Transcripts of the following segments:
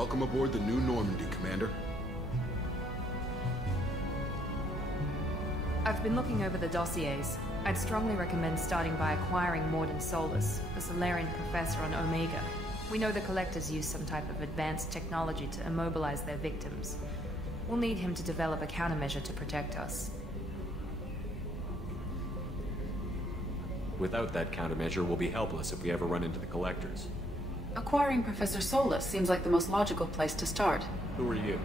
Welcome aboard the new Normandy, Commander. I've been looking over the dossiers. I'd strongly recommend starting by acquiring Mordin Solus, the Solarian professor on Omega. We know the Collectors use some type of advanced technology to immobilize their victims. We'll need him to develop a countermeasure to protect us. Without that countermeasure, we'll be helpless if we ever run into the Collectors. Acquiring Professor Solus seems like the most logical place to start. Who are you?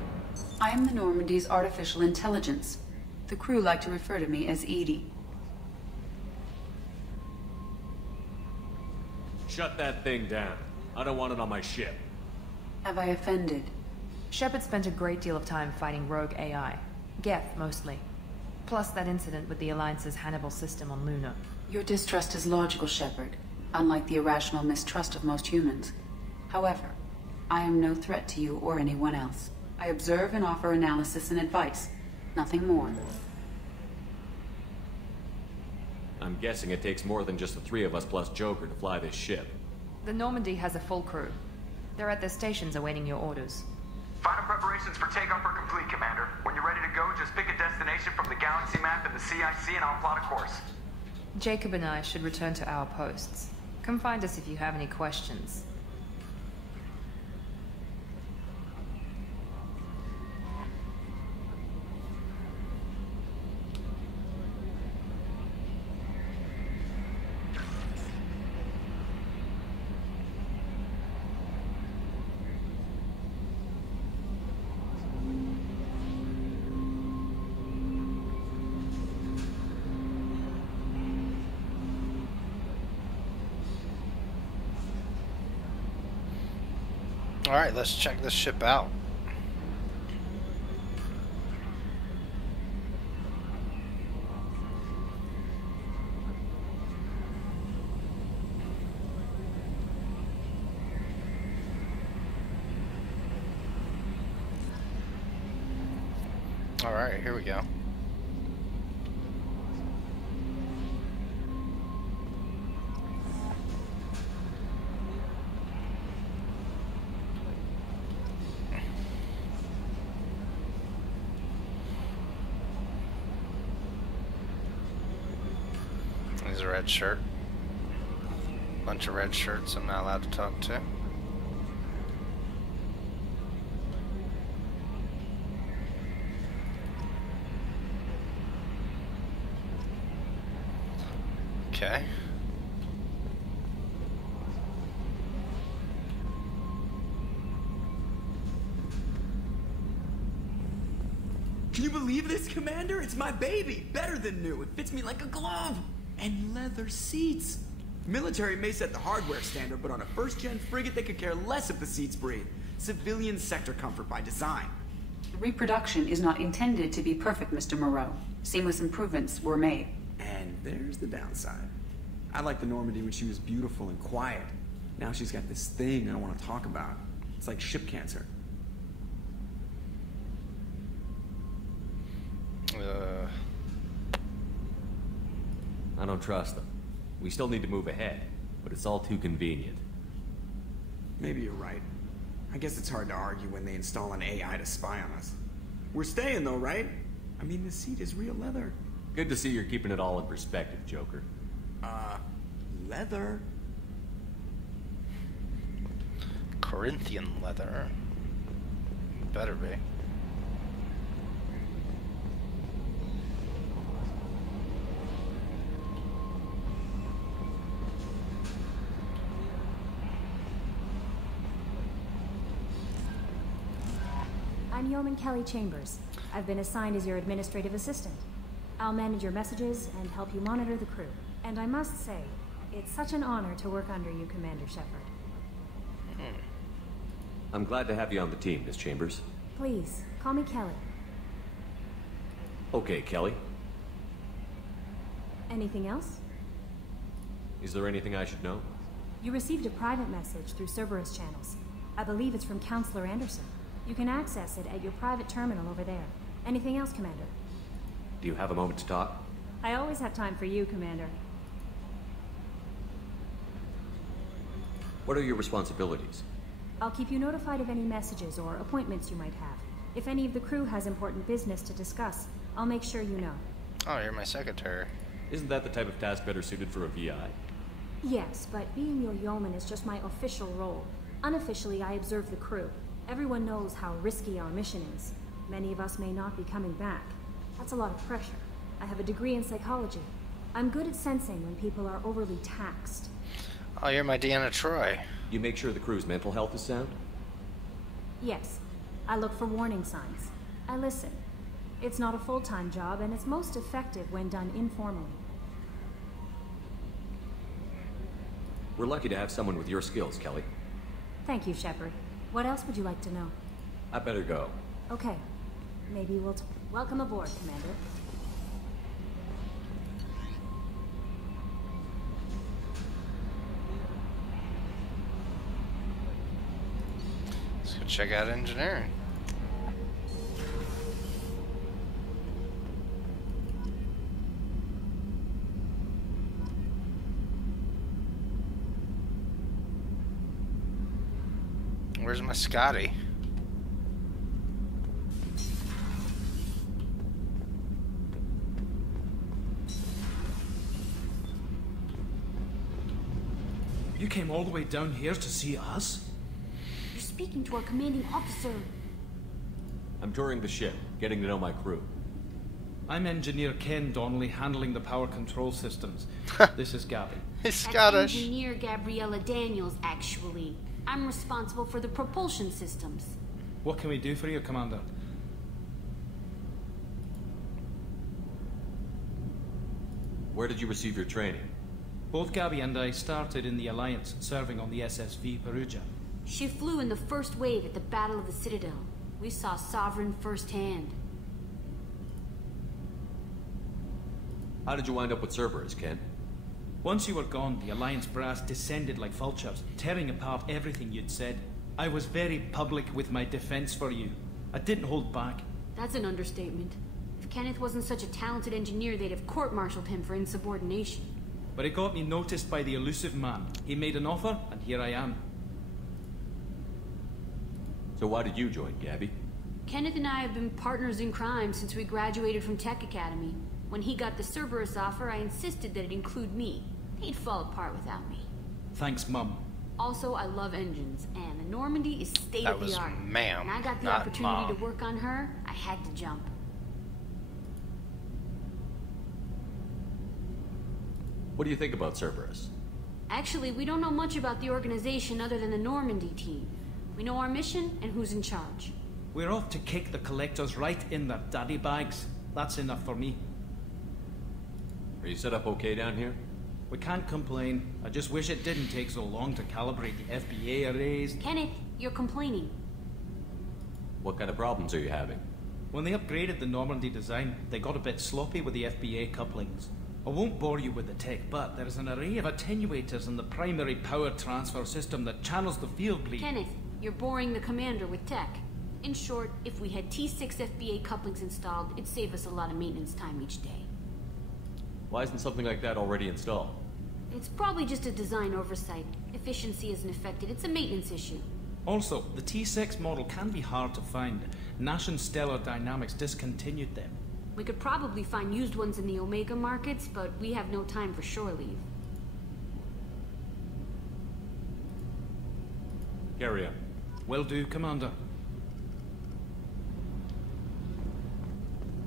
I am the Normandy's artificial intelligence. The crew like to refer to me as Edie. Shut that thing down. I don't want it on my ship. Have I offended? Shepard spent a great deal of time fighting rogue AI. Geth, mostly. Plus that incident with the Alliance's Hannibal system on Luna. Your distrust is logical, Shepard, unlike the irrational mistrust of most humans. However, I am no threat to you or anyone else. I observe and offer analysis and advice. Nothing more. I'm guessing it takes more than just the three of us plus Joker to fly this ship. The Normandy has a full crew. They're at their stations awaiting your orders. Final preparations for takeoff are complete, Commander. When you're ready to go, just pick a destination from the galaxy map and the CIC and I'll plot a course. Jacob and I should return to our posts. Come find us if you have any questions. Alright, let's check this ship out. Alright, here we go. There's a red shirt. Bunch of red shirts I'm not allowed to talk to. Okay. Can you believe this, Commander? It's my baby! Better than new. It fits me like a glove! And leather seats! Military may set the hardware standard, but on a first-gen frigate they could care less if the seats breathe. Civilian sector comfort by design. Reproduction is not intended to be perfect, Mr. Moreau. Seamless improvements were made. And there's the downside. I liked the Normandy when she was beautiful and quiet. Now she's got this thing I don't want to talk about. It's like ship cancer. I don't trust them. We still need to move ahead, but it's all too convenient. Maybe you're right. I guess it's hard to argue when they install an AI to spy on us. We're staying though, right? I mean, the seat is real leather. Good to see you're keeping it all in perspective, Joker. Leather? Corinthian leather. Better be. I'm Yeoman Kelly Chambers. I've been assigned as your administrative assistant. I'll manage your messages and help you monitor the crew. And I must say, it's such an honor to work under you, Commander Shepard. I'm glad to have you on the team, Miss Chambers. Please, call me Kelly. Okay, Kelly. Anything else? Is there anything I should know? You received a private message through Cerberus channels. I believe it's from Counselor Anderson. You can access it at your private terminal over there. Anything else, Commander? Do you have a moment to talk? I always have time for you, Commander. What are your responsibilities? I'll keep you notified of any messages or appointments you might have. If any of the crew has important business to discuss, I'll make sure you know. Oh, you're my secretary. Isn't that the type of task better suited for a VI? Yes, but being your yeoman is just my official role. Unofficially, I observe the crew. Everyone knows how risky our mission is. Many of us may not be coming back. That's a lot of pressure. I have a degree in psychology. I'm good at sensing when people are overly taxed. Oh, you're my Deanna Troy. You make sure the crew's mental health is sound? Yes. I look for warning signs. I listen. It's not a full-time job, and it's most effective when done informally. We're lucky to have someone with your skills, Kelly. Thank you, Shepard. What else would you like to know? I better go. Okay. Maybe we'll welcome aboard, Commander. Let's go check out engineering. Where's my Scotty? You came all the way down here to see us? You're speaking to our commanding officer. I'm touring the ship, getting to know my crew. I'm Engineer Ken Donnelly, handling the power control systems. This is Gabby. He's That's Scottish. Engineer Gabriella Daniels, actually. I'm responsible for the propulsion systems. What can we do for you, Commander? Where did you receive your training? Both Gabby and I started in the Alliance, serving on the SSV Perugia. She flew in the first wave at the Battle of the Citadel. We saw Sovereign firsthand. How did you wind up with Cerberus, Ken? Once you were gone, the Alliance brass descended like vultures, tearing apart everything you'd said. I was very public with my defense for you. I didn't hold back. That's an understatement. If Kenneth wasn't such a talented engineer, they'd have court-martialed him for insubordination. But it got me noticed by the elusive man. He made an offer, and here I am. So why did you join, Gabby? Kenneth and I have been partners in crime since we graduated from Tech Academy. When he got the Cerberus offer, I insisted that it include me. He'd fall apart without me. Thanks, Mum. Also, I love engines, and the Normandy is state-of-the-art. That was ma'am, When I got the not opportunity Mom. to work on her, I had to jump. What do you think about Cerberus? Actually, we don't know much about the organization other than the Normandy team. We know our mission and who's in charge. We're off to kick the Collectors right in their daddy bags. That's enough for me. Are you set up okay down here? We can't complain. I just wish it didn't take so long to calibrate the FBA arrays. Kenneth, you're complaining. What kind of problems are you having? When they upgraded the Normandy design, they got a bit sloppy with the FBA couplings. I won't bore you with the tech, but there is an array of attenuators in the primary power transfer system that channels the field bleed. Kenneth, you're boring the commander with tech. In short, if we had T6 FBA couplings installed, it'd save us a lot of maintenance time each day. Why isn't something like that already installed? It's probably just a design oversight. Efficiency isn't affected. It's a maintenance issue. Also, the T6 model can be hard to find. Nash and Stellar Dynamics discontinued them. We could probably find used ones in the Omega markets, but we have no time for shore leave. Carry on. Will do, Commander.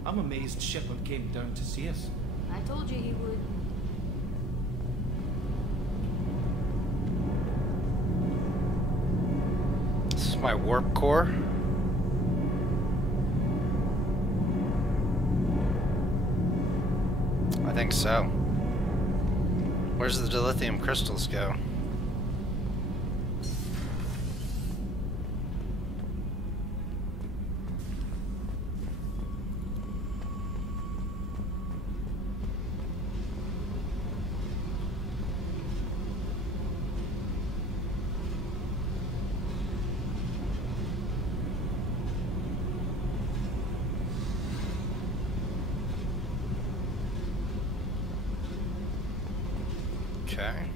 I'm amazed Shepard came down to see us. I told you he would. This is my warp core. I think so. Where's the dilithium crystals go? Okay.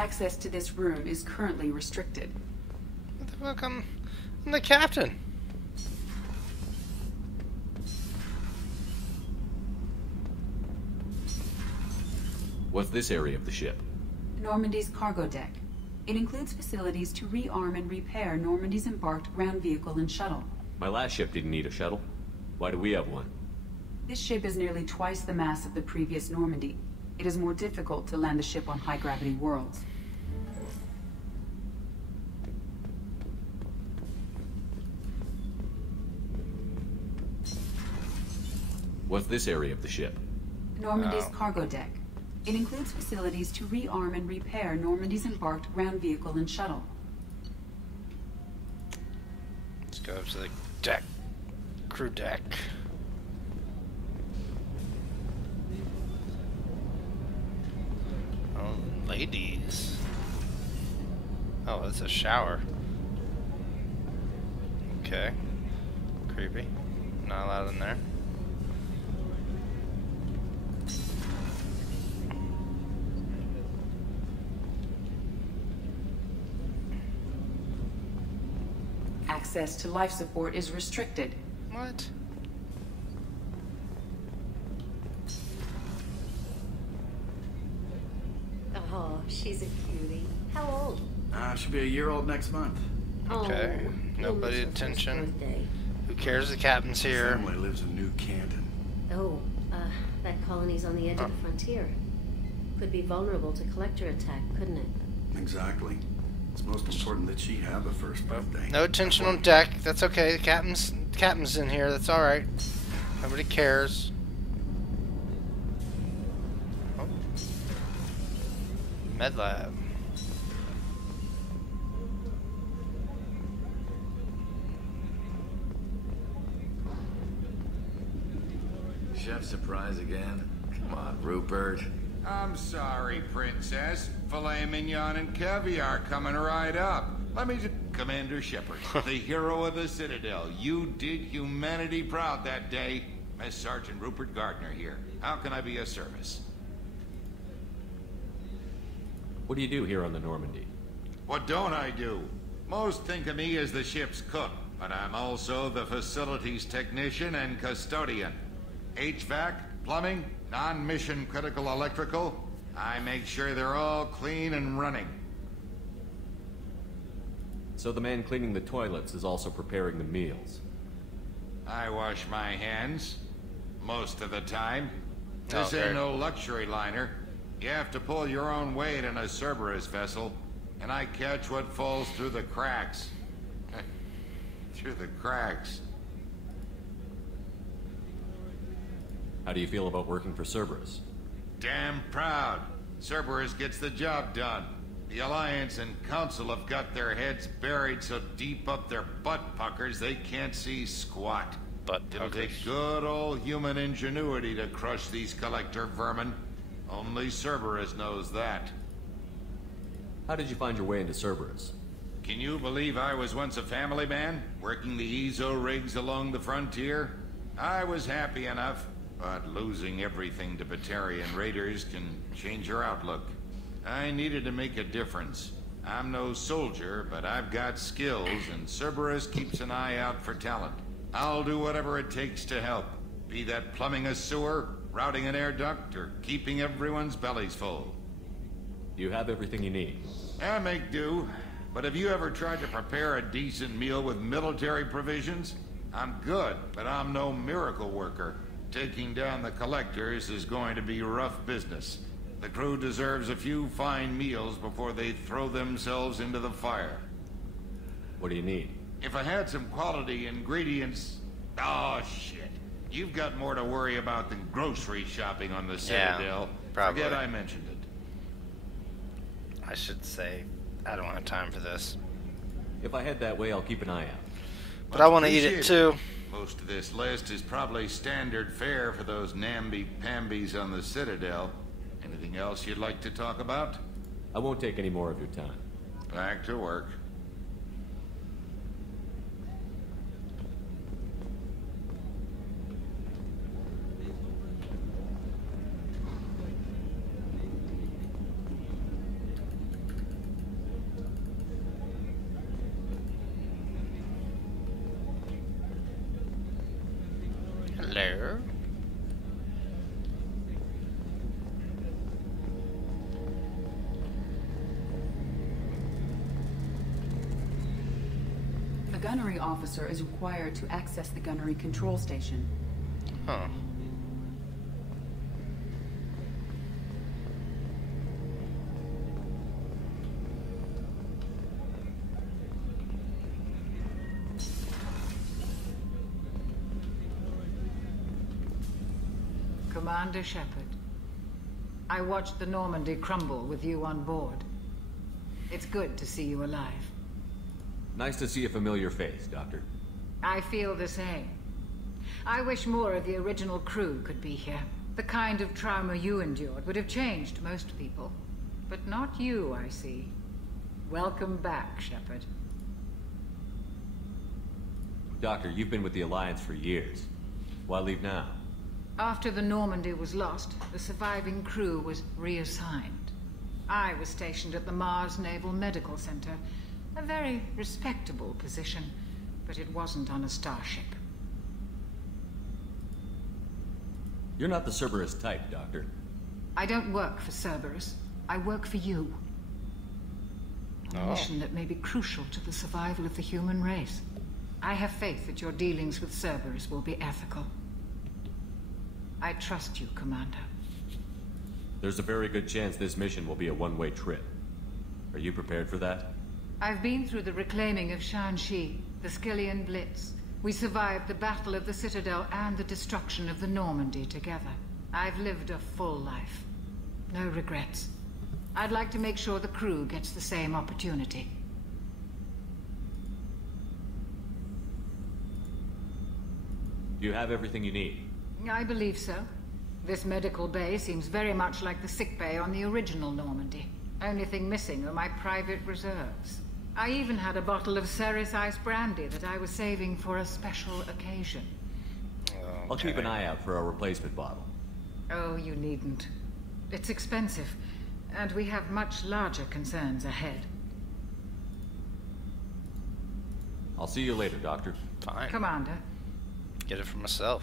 Access to this room is currently restricted. What the fuck? I'm the captain. What's this area of the ship? Normandy's cargo deck. It includes facilities to rearm and repair Normandy's embarked ground vehicle and shuttle. My last ship didn't need a shuttle. Why do we have one? This ship is nearly twice the mass of the previous Normandy. It is more difficult to land the ship on high-gravity worlds. What's this area of the ship? Normandy's cargo deck. It includes facilities to rearm and repair Normandy's embarked ground vehicle and shuttle. Let's go up to the deck. Crew deck. Oh, ladies. Oh, it's a shower. Okay. Creepy. Not allowed in there. Access to life support is restricted. What? Oh, she's a cutie. How old? She'll be a year old next month. Okay. Oh, Nobody you'll miss her first attention. birthday. Who cares? The captain's here. Family lives in New Canton. Oh, that colony's on the edge of the frontier. Could be vulnerable to collector attack, couldn't it? Exactly. It's most important that she have a first birthday. No attention on deck. That's okay. The captain's in here. That's all right. Nobody cares. Oh. Med lab. Chef surprise again? Come on, Rupert. I'm sorry, Princess. Filet mignon and caviar coming right up. Let me just... Commander Shepard, the hero of the Citadel. You did humanity proud that day. Mess Sergeant Rupert Gardner here. How can I be of service? What do you do here on the Normandy? What don't I do? Most think of me as the ship's cook, but I'm also the facilities technician and custodian. HVAC, plumbing, non-mission critical electrical. I make sure they're all clean and running. So the man cleaning the toilets is also preparing the meals. I wash my hands. Most of the time. This Okay. ain't no luxury liner. You have to pull your own weight in a Cerberus vessel, and I catch what falls through the cracks. Through the cracks. How do you feel about working for Cerberus? Damn proud. Cerberus gets the job done. The Alliance and Council have got their heads buried so deep up their butt puckers they can't see squat. It'll take good old human ingenuity to crush these collector vermin. Only Cerberus knows that. How did you find your way into Cerberus? Can you believe I was once a family man, working the Ezo rigs along the frontier? I was happy enough, but losing everything to Batarian raiders can change your outlook. I needed to make a difference. I'm no soldier, but I've got skills, and Cerberus keeps an eye out for talent. I'll do whatever it takes to help. Be that plumbing a sewer, routing an air duct, or keeping everyone's bellies full. You have everything you need. I make do. But have you ever tried to prepare a decent meal with military provisions? I'm good, but I'm no miracle worker. Taking down the collectors is going to be rough business. The crew deserves a few fine meals before they throw themselves into the fire. What do you need? If I had some quality ingredients... Oh, shit. You've got more to worry about than grocery shopping on the Citadel. probably. Forget I mentioned it. I should say, I don't have time for this. If I head that way, I'll keep an eye out. But I want to eat it too. Most of this list is probably standard fare for those namby-pambies on the Citadel. Anything else you'd like to talk about? I won't take any more of your time. Back to work. Hello? The gunnery officer is required to access the gunnery control station. Huh. Commander Shepard, I watched the Normandy crumble with you on board. It's good to see you alive. Nice to see a familiar face, Doctor. I feel the same. I wish more of the original crew could be here. The kind of trauma you endured would have changed most people. But not you, I see. Welcome back, Shepard. Doctor, you've been with the Alliance for years. Why leave now? After the Normandy was lost, the surviving crew was reassigned. I was stationed at the Mars Naval Medical Center. A very respectable position, but it wasn't on a starship. You're not the Cerberus type, Doctor. I don't work for Cerberus. I work for you. A mission that may be crucial to the survival of the human race. I have faith that your dealings with Cerberus will be ethical. I trust you, Commander. There's a very good chance this mission will be a one-way trip. Are you prepared for that? I've been through the reclaiming of Shanxi, the Skyllian Blitz. We survived the Battle of the Citadel and the destruction of the Normandy together. I've lived a full life. No regrets. I'd like to make sure the crew gets the same opportunity. You have everything you need. I believe so. This medical bay seems very much like the sick bay on the original Normandy. Only thing missing are my private reserves. I even had a bottle of Ceres Ice brandy that I was saving for a special occasion. I'll keep an eye out for a replacement bottle. Oh, you needn't. It's expensive, and we have much larger concerns ahead. I'll see you later, Doctor. Fine. Commander. Get it for myself.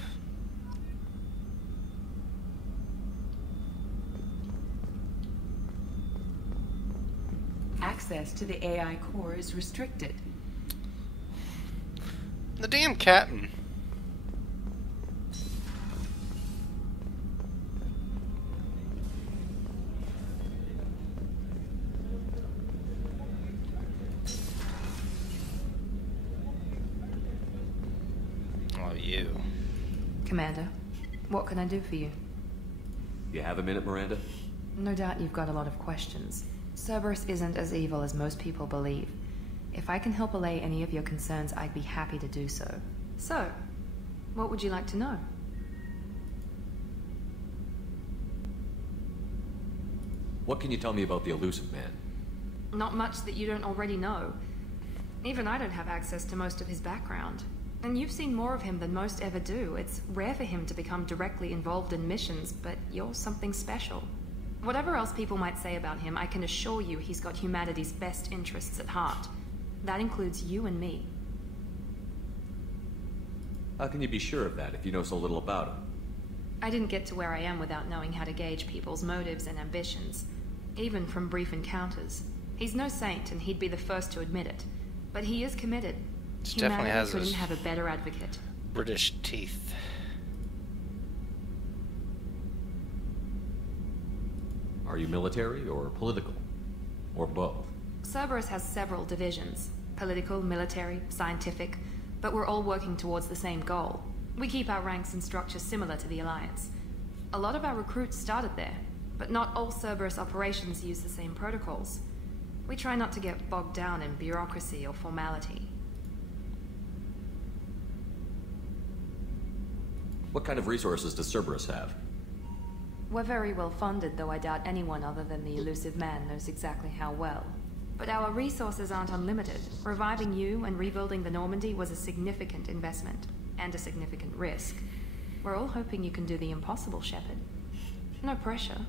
Access to the AI core is restricted. The damn captain. Oh, you. Commander, what can I do for you? You have a minute, Miranda? No doubt you've got a lot of questions. Cerberus isn't as evil as most people believe. If I can help allay any of your concerns, I'd be happy to do so. So, what would you like to know? What can you tell me about the Illusive Man? Not much that you don't already know. Even I don't have access to most of his background. And you've seen more of him than most ever do. It's rare for him to become directly involved in missions, but you're something special. Whatever else people might say about him, I can assure you he's got humanity's best interests at heart. That includes you and me. How can you be sure of that if you know so little about him? I didn't get to where I am without knowing how to gauge people's motives and ambitions, even from brief encounters. He's no saint, and he'd be the first to admit it. But he is committed. Definitely has couldn't those have a better advocate. British teeth. Are you military or political? Or both? Cerberus has several divisions. Political, military, scientific. But we're all working towards the same goal. We keep our ranks and structure similar to the Alliance. A lot of our recruits started there, but not all Cerberus operations use the same protocols. We try not to get bogged down in bureaucracy or formality. What kind of resources does Cerberus have? We're very well funded, though I doubt anyone other than the Illusive Man knows exactly how well. But our resources aren't unlimited. Reviving you and rebuilding the Normandy was a significant investment, and a significant risk. We're all hoping you can do the impossible, Shepard. No pressure.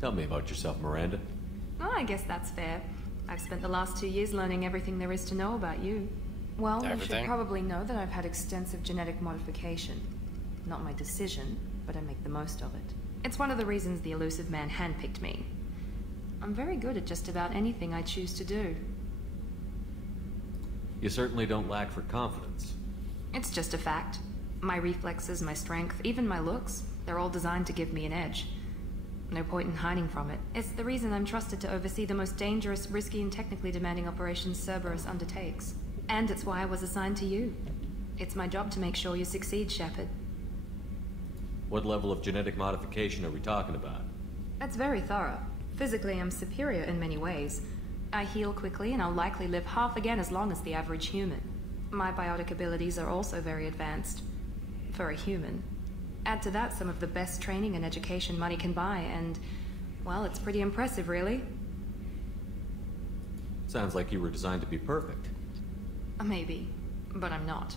Tell me about yourself, Miranda. Oh, I guess that's fair. I've spent the last 2 years learning everything there is to know about you. Well, you everything? should probably know that I've had extensive genetic modification. Not my decision, but I make the most of it. It's one of the reasons the Elusive Man handpicked me. I'm very good at just about anything I choose to do. You certainly don't lack for confidence. It's just a fact. My reflexes, my strength, even my looks, they're all designed to give me an edge. No point in hiding from it. It's the reason I'm trusted to oversee the most dangerous, risky, and technically demanding operations Cerberus undertakes. And it's why I was assigned to you. It's my job to make sure you succeed, Shepard. What level of genetic modification are we talking about? That's very thorough. Physically, I'm superior in many ways. I heal quickly, and I'll likely live half again as long as the average human. My biotic abilities are also very advanced. For a human. Add to that some of the best training and education money can buy, and, well, it's pretty impressive, really. Sounds like you were designed to be perfect. Maybe, but I'm not.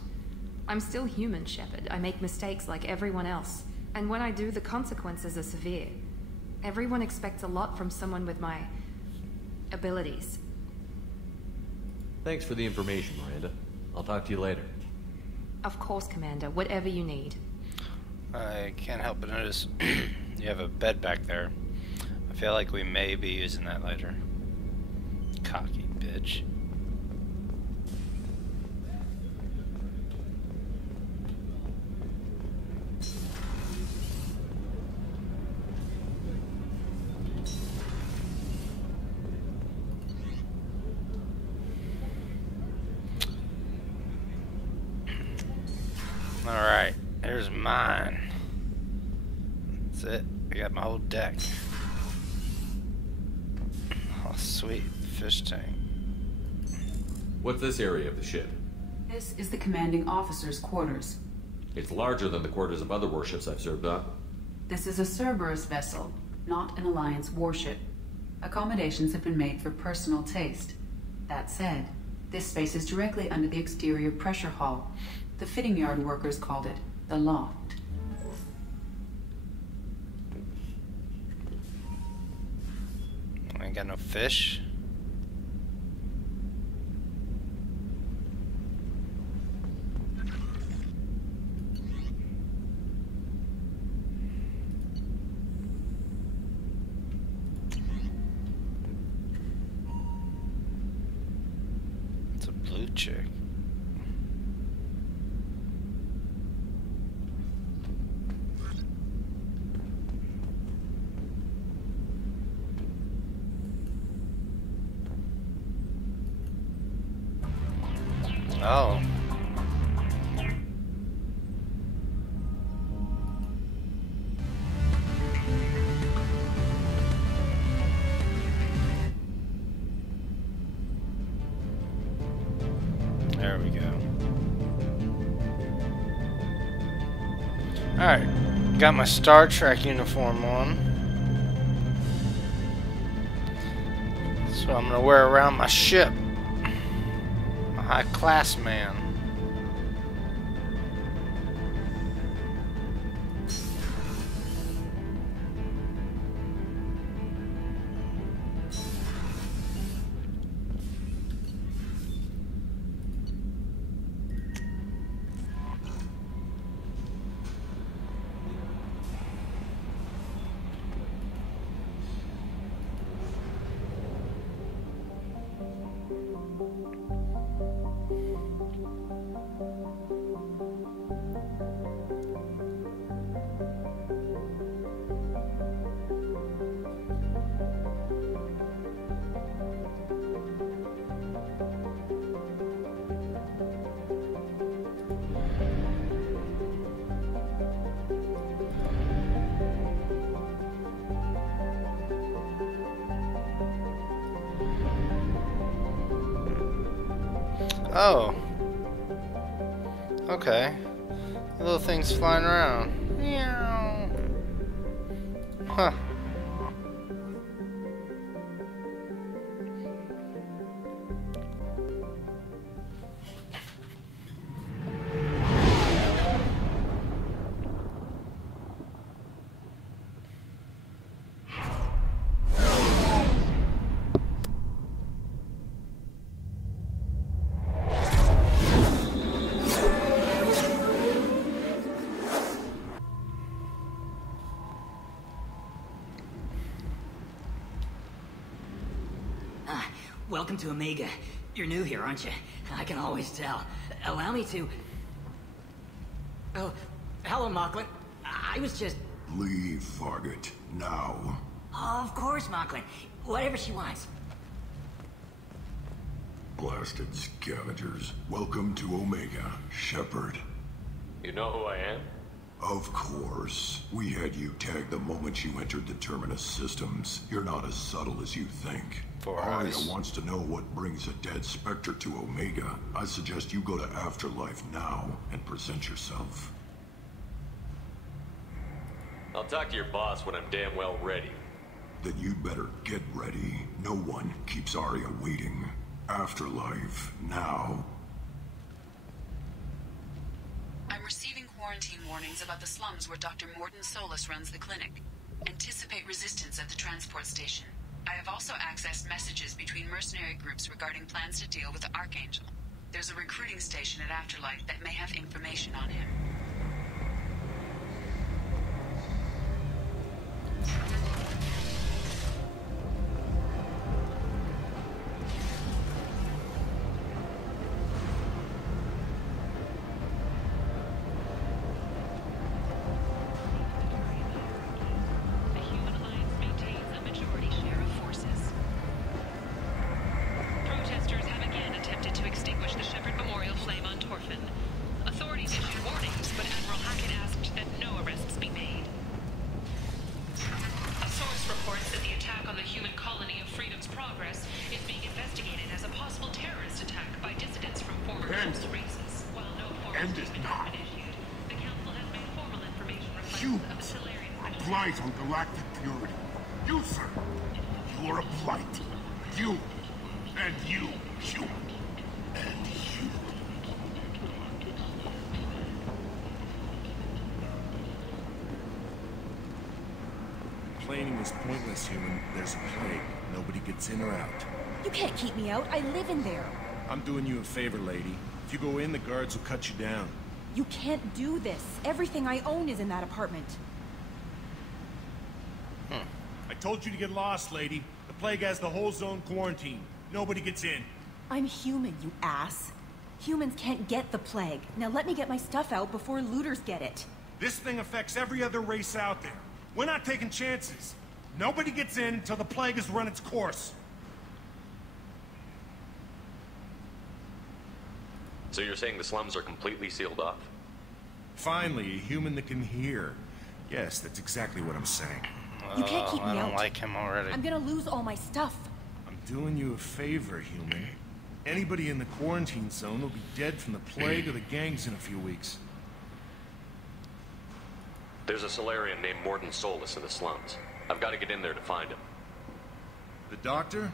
I'm still human, Shepard. I make mistakes like everyone else. And when I do, the consequences are severe. Everyone expects a lot from someone with my abilities. Thanks for the information, Miranda. I'll talk to you later. Of course, Commander. Whatever you need. I can't help but notice you have a bed back there. I feel like we may be using that later. Cocky bitch. Alright, there's mine. That's it. I got my whole deck. Oh, sweet. Fish tank. What's this area of the ship? This is the commanding officer's quarters. It's larger than the quarters of other warships I've served on. This is a Cerberus vessel, not an Alliance warship. Accommodations have been made for personal taste. That said, this space is directly under the exterior pressure hull. The fitting yard workers called it the loft. I ain't got no fish. It's a blue chick. Oh. There we go. Alright. Got my Star Trek uniform on. So I'm gonna wear around my ship. High class man. Oh. Okay. Little things flying around. Meow. Huh. Welcome to Omega. You're new here, aren't you? I can always tell. Allow me to... Oh, hello, Mocklin. I was just... Leave, Fargate. Now. Of course, Mocklin. Whatever she wants. Blasted scavengers. Welcome to Omega, Shepard. You know who I am? Of course. We had you tagged the moment you entered the Terminus systems. You're not as subtle as you think. Arya wants to know what brings a dead Spectre to Omega. I suggest you go to Afterlife now and present yourself. I'll talk to your boss when I'm damn well ready. Then you'd better get ready. No one keeps Arya waiting. Afterlife, now. I'm receiving quarantine warnings about the slums where Dr. Mordin Solus runs the clinic. Anticipate resistance at the transport station. I have also accessed messages between mercenary groups regarding plans to deal with the Archangel. There's a recruiting station at Afterlife that may have information on him. On galactic purity. You, sir. You are a blight. You. And you, human. And you. Complaining is pointless, human. There's a plague. Nobody gets in or out. You can't keep me out. I live in there. I'm doing you a favor, lady. If you go in, the guards will cut you down. You can't do this. Everything I own is in that apartment. I told you to get lost, lady. The plague has the whole zone quarantined. Nobody gets in. I'm human, you ass. Humans can't get the plague. Now let me get my stuff out before looters get it. This thing affects every other race out there. We're not taking chances. Nobody gets in until the plague has run its course. So you're saying the slums are completely sealed off? Finally, a human that can hear. Yes, that's exactly what I'm saying. You can't keep me out. I don't like him already. I'm gonna lose all my stuff. I'm doing you a favor, human. Anybody in the quarantine zone will be dead from the plague or the gangs in a few weeks. There's a Solarian named Mordin Solus in the slums. I've got to get in there to find him. The doctor?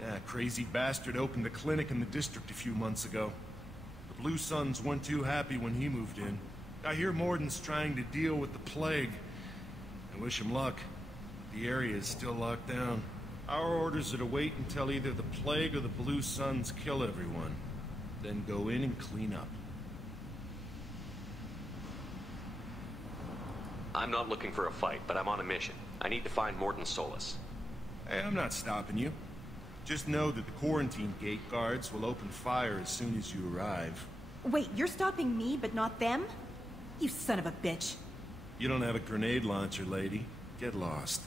Yeah, crazy bastard opened a clinic in the district a few months ago. The Blue Suns weren't too happy when he moved in. I hear Mordin's trying to deal with the plague. I wish him luck. The area is still locked down. Our orders are to wait until either the plague or the Blue Suns kill everyone. Then go in and clean up. I'm not looking for a fight, but I'm on a mission. I need to find Mordin Solus. Hey, I'm not stopping you. Just know that the quarantine gate guards will open fire as soon as you arrive. Wait, you're stopping me, but not them? You son of a bitch. You don't have a grenade launcher, lady. Get lost.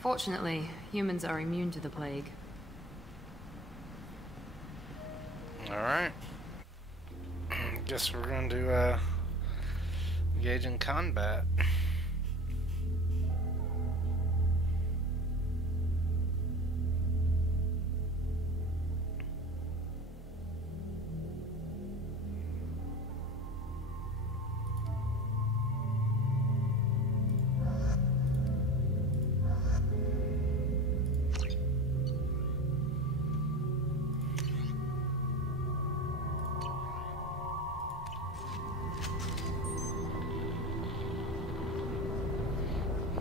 Fortunately, humans are immune to the plague. Alright. Guess we're going to engage in combat.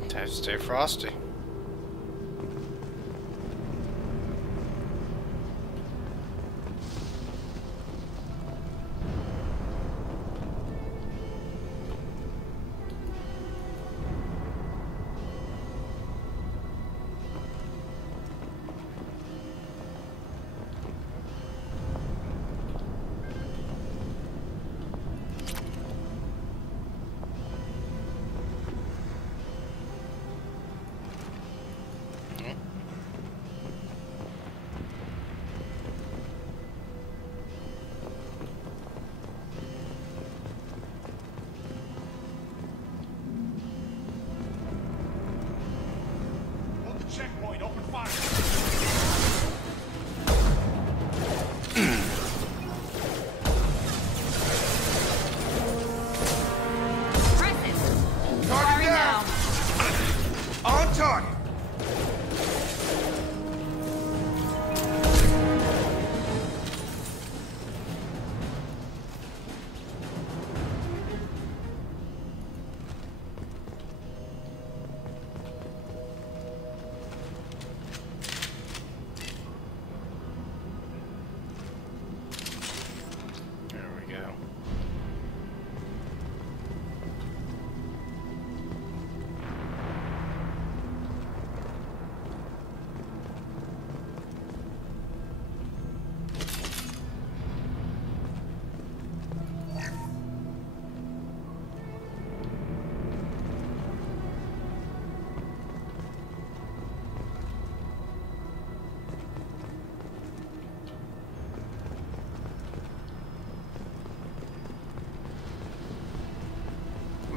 Time to stay frosty.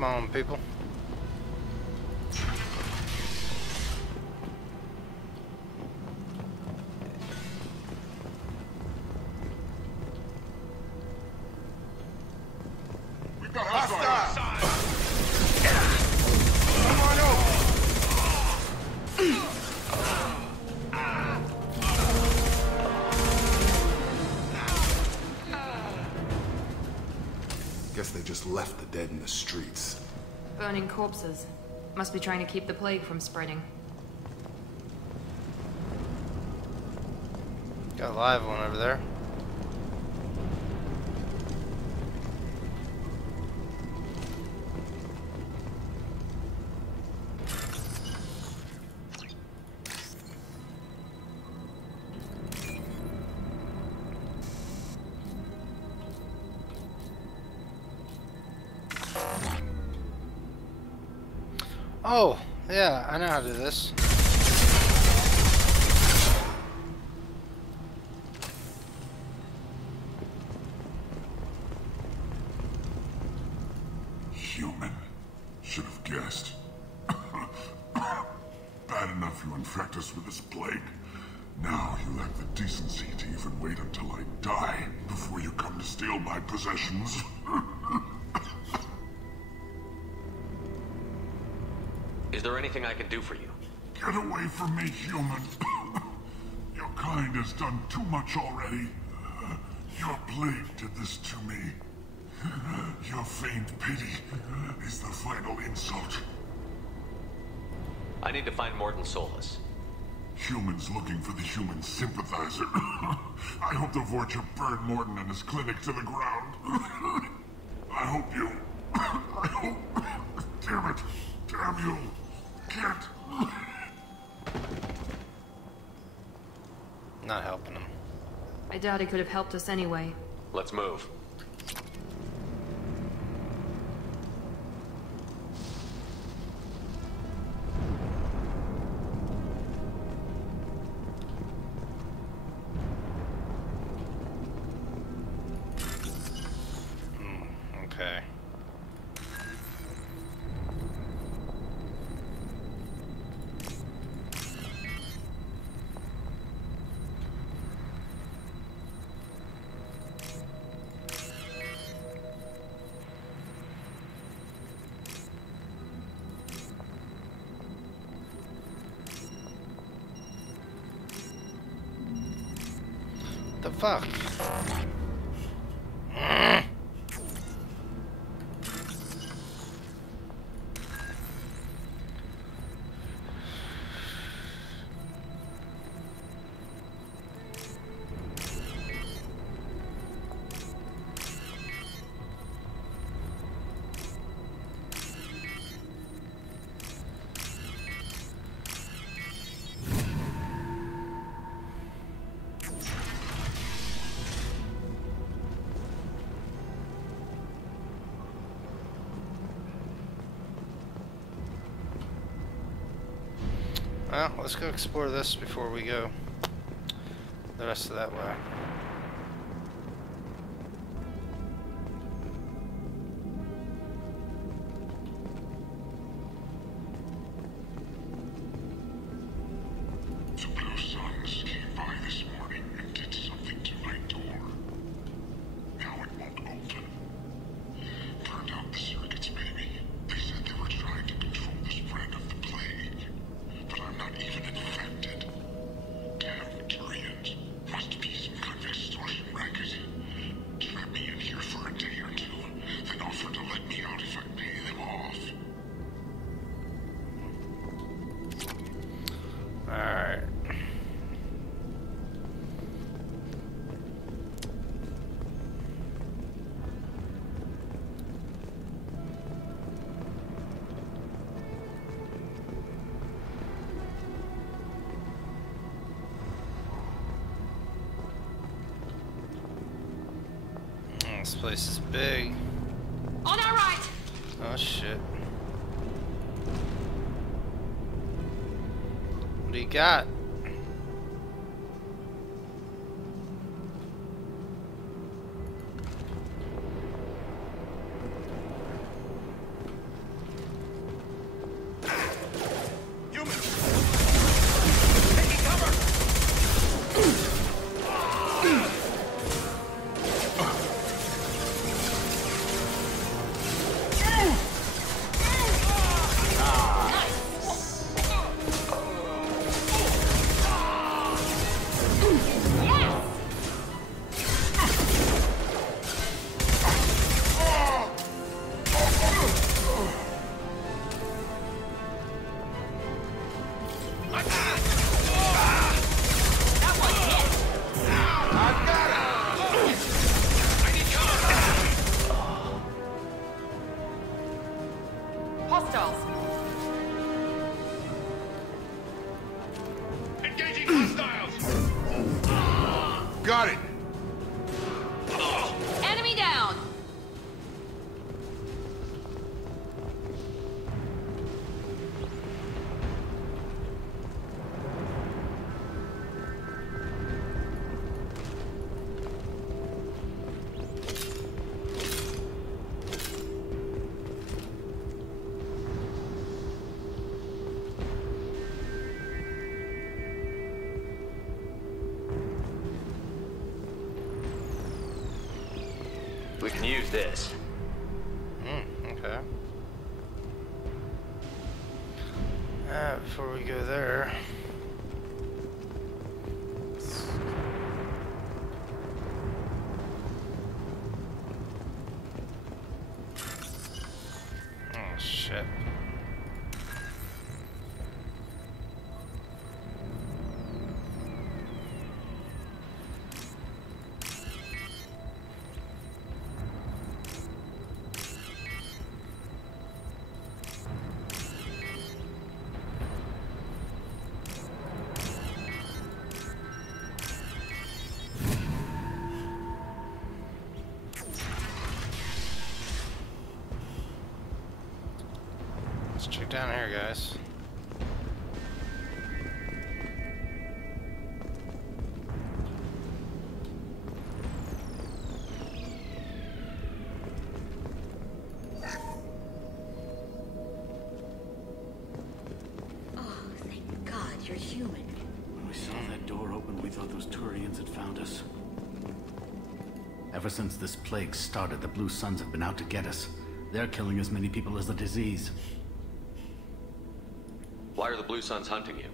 on, people. We've got hostiles! Guess they just left the dead in the streets. Burning corpses. Must be trying to keep the plague from spreading. Got a live one over there. Oh, yeah, I know how to do this. Human. Should have guessed. Bad enough you infect us with this plague. Now you lack the decency to even wait until I die before you come to steal my possessions. Is there anything I can do for you? Get away from me, human. Your kind has done too much already. Your plague did this to me. Your feigned pity is the final insult. I need to find Morton Solus. Humans looking for the human sympathizer. I hope the Vorcha burn Morton and his clinic to the ground. I hope you... I hope... Damn it. Damn you. Can't. Not helping him. I doubt he could have helped us anyway. Let's move. Okay. The fuck? Well, let's go explore this before we go the rest of that way. The Blue Suns came by this morning and did something to my door. Now it won't open. Turned out the circuits, maybe. They said they were trying to control the spread of the plague. But I'm not even infected. Damn Turians. Must be some kind of extortion racket. Trap me in here for a day or two, then offer to let me out if I pay them off. Alright. This place is big. On our right! Oh shit. What do you got? We can use this. Okay. Before we go there... Oh, shit. Let's check down here, guys. Oh, thank God, you're human. When we saw that door open, we thought those Turians had found us. Ever since this plague started, the Blue Suns have been out to get us. They're killing as many people as the disease. Why are the Blue Suns hunting you?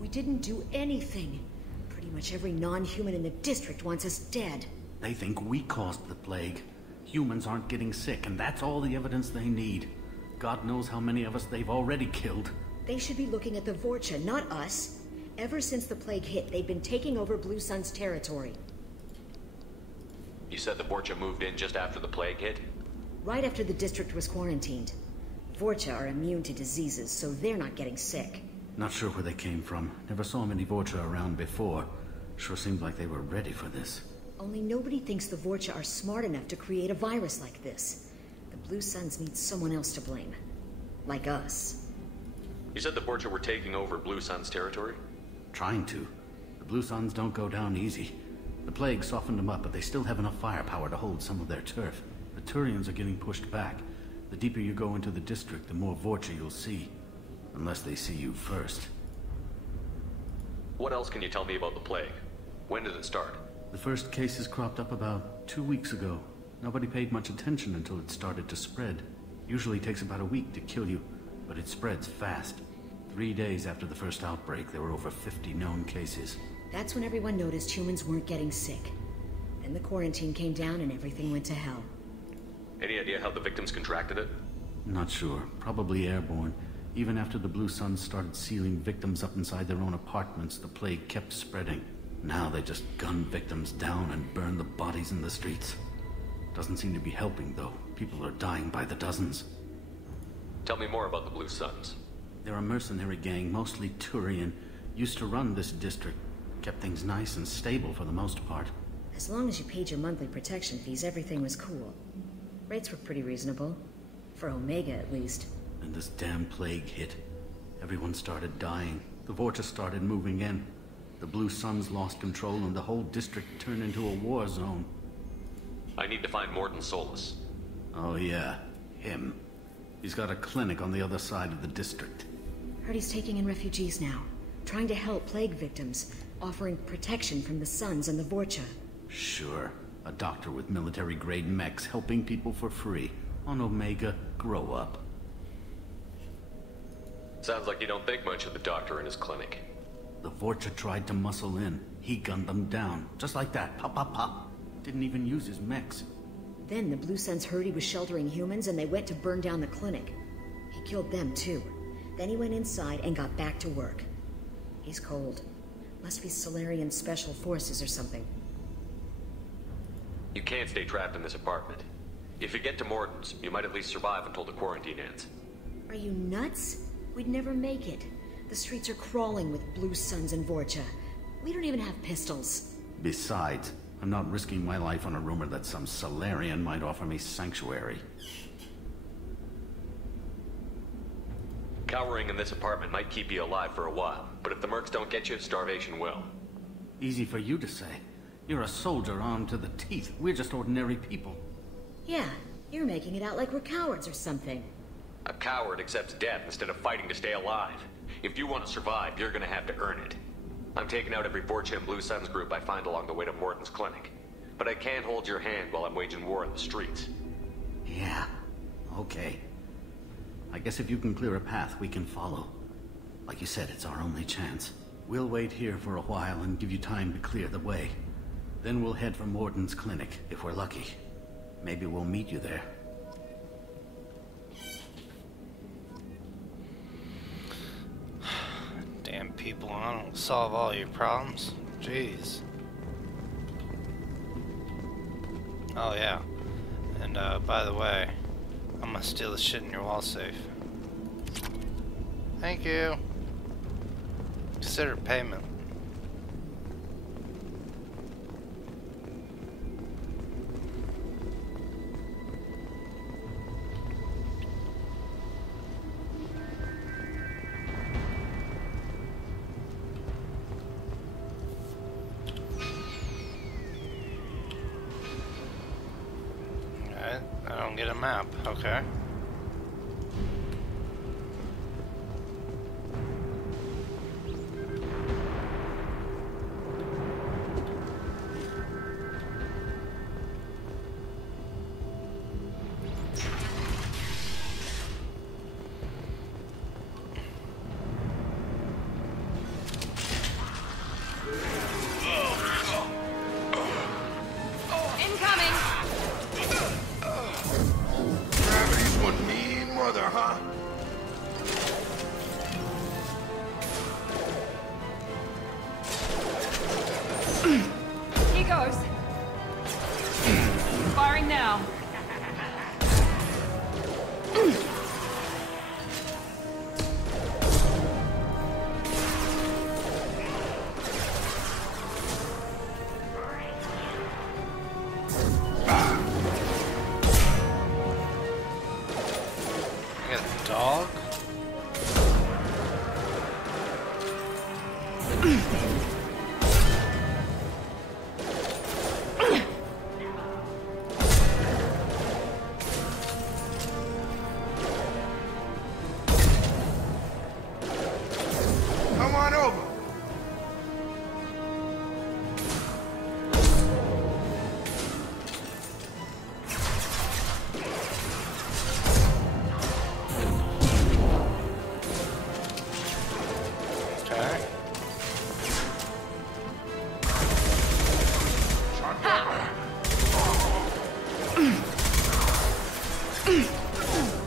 We didn't do anything. Pretty much every non-human in the district wants us dead. They think we caused the plague. Humans aren't getting sick, and that's all the evidence they need. God knows how many of us they've already killed. They should be looking at the Vorcha, not us. Ever since the plague hit, they've been taking over Blue Sun's territory. You said the Vorcha moved in just after the plague hit? Right after the district was quarantined. Vorcha are immune to diseases, so they're not getting sick. Not sure where they came from. Never saw many Vorcha around before. Sure seemed like they were ready for this. Only nobody thinks the Vorcha are smart enough to create a virus like this. The Blue Suns need someone else to blame. Like us. You said the Vorcha were taking over Blue Sun's territory? Trying to. The Blue Suns don't go down easy. The plague softened them up, but they still have enough firepower to hold some of their turf. The Turians are getting pushed back. The deeper you go into the district, the more Vorcha you'll see. Unless they see you first. What else can you tell me about the plague? When did it start? The first cases cropped up about 2 weeks ago. Nobody paid much attention until it started to spread. Usually takes about a week to kill you, but it spreads fast. 3 days after the first outbreak, there were over 50 known cases. That's when everyone noticed humans weren't getting sick. Then the quarantine came down and everything went to hell. Any idea how the victims contracted it? Not sure. Probably airborne. Even after the Blue Suns started sealing victims up inside their own apartments, the plague kept spreading. Now they just gun victims down and burn the bodies in the streets. Doesn't seem to be helping, though. People are dying by the dozens. Tell me more about the Blue Suns. They're a mercenary gang, mostly Turian. Used to run this district. Kept things nice and stable for the most part. As long as you paid your monthly protection fees, everything was cool. Rates were pretty reasonable. For Omega, at least. And this damn plague hit. Everyone started dying. The Vorcha started moving in. The Blue Suns lost control and the whole district turned into a war zone. I need to find Mordin Solus. Oh yeah, him. He's got a clinic on the other side of the district. Heard he's taking in refugees now. Trying to help plague victims. Offering protection from the Suns and the Vorcha. Sure. A doctor with military-grade mechs helping people for free. On Omega, grow up. Sounds like you don't think much of the doctor and his clinic. The Vorcha tried to muscle in. He gunned them down. Just like that. Pop, pop, pop. Didn't even use his mechs. Then the Blue Suns heard he was sheltering humans and they went to burn down the clinic. He killed them too. Then he went inside and got back to work. He's cold. Must be Solarian Special Forces or something. You can't stay trapped in this apartment. If you get to Mordin's, you might at least survive until the quarantine ends. Are you nuts? We'd never make it. The streets are crawling with Blue Suns and Vorcha. We don't even have pistols. Besides, I'm not risking my life on a rumor that some Solarian might offer me sanctuary. Cowering in this apartment might keep you alive for a while, but if the mercs don't get you, starvation will. Easy for you to say. You're a soldier armed to the teeth. We're just ordinary people. Yeah, you're making it out like we're cowards or something. A coward accepts death instead of fighting to stay alive. If you want to survive, you're gonna have to earn it. I'm taking out every Vorcha and Blue Suns group I find along the way to Mordin's clinic. but I can't hold your hand while I'm waging war in the streets. Yeah, okay. I guess if you can clear a path, we can follow. Like you said, it's our only chance. We'll wait here for a while and give you time to clear the way. Then we'll head for Morden's clinic, if we're lucky. Maybe we'll meet you there. Damn people, I don't solve all your problems. Jeez. Oh yeah. And by the way, I'm gonna steal the shit in your wall safe. Thank you. Consider it payment. Alright, I don't get a map, okay.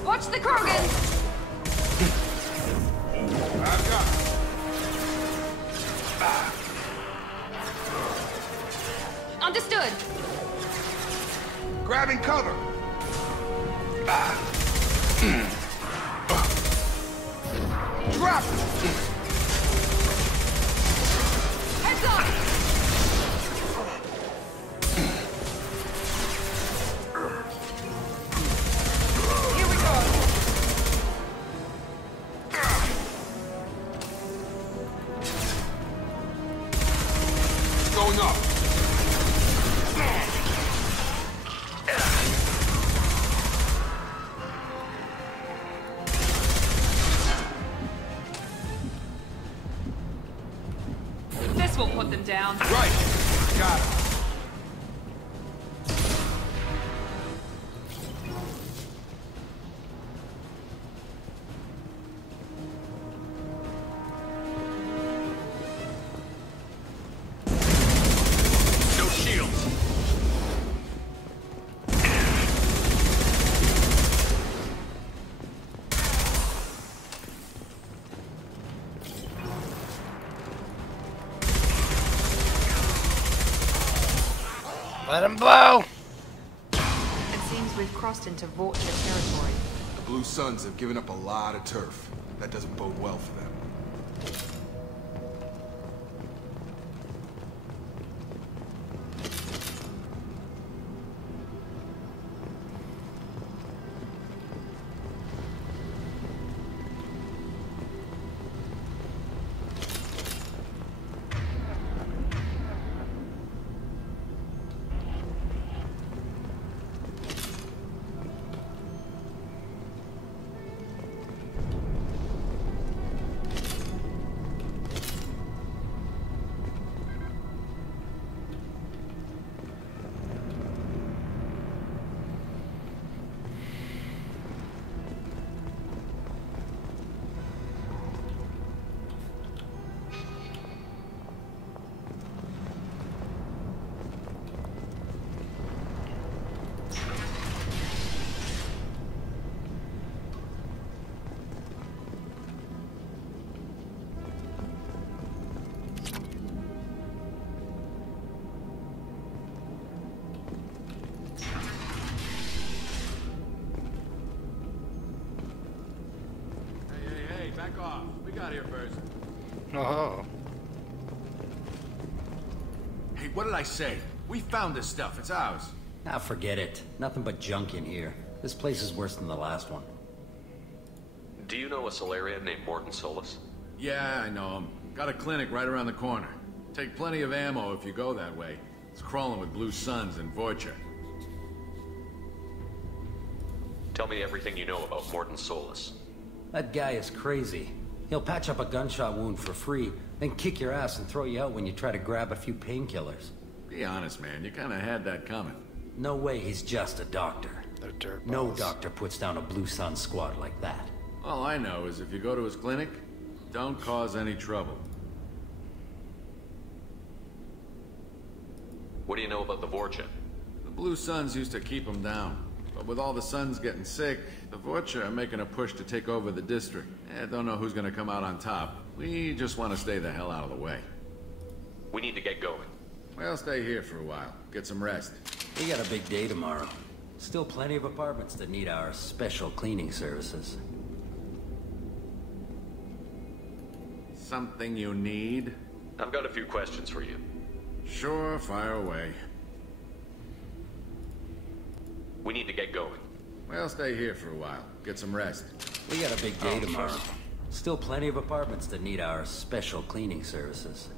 Watch the Krogan! I've got it. Understood. Grabbing cover. Drop. Heads up! Will put them down. Right. Got it. No shields. Let him blow! It seems we've crossed into Vorcha territory. The Blue Suns have given up a lot of turf. That doesn't bode well for them. Oh. Hey, what did I say? We found this stuff. It's ours. Ah, forget it. Nothing but junk in here. This place is worse than the last one. Do you know a Solarian named Mordin Solus? Yeah, I know him. Got a clinic right around the corner. Take plenty of ammo if you go that way. It's crawling with Blue Suns and Vorcha. Tell me everything you know about Mordin Solus. That guy is crazy. He'll patch up a gunshot wound for free, then kick your ass and throw you out when you try to grab a few painkillers. Be honest, man. You kind of had that coming. No way he's just a doctor. They're dirt No balls. doctor puts down a Blue Sun squad like that. All I know is if you go to his clinic, don't cause any trouble. What do you know about the Vorcha? The Blue Suns used to keep him down. But with all the Suns getting sick, the Vorcha are making a push to take over the district. Don't know who's gonna come out on top. We just want to stay the hell out of the way. We need to get going. Well, stay here for a while. Get some rest. We got a big day tomorrow. Still plenty of apartments that need our special cleaning services. Something you need? I've got a few questions for you. Sure, fire away. We need to get going. Well, stay here for a while. Get some rest. We got a big day tomorrow. Still plenty of apartments that need our special cleaning services.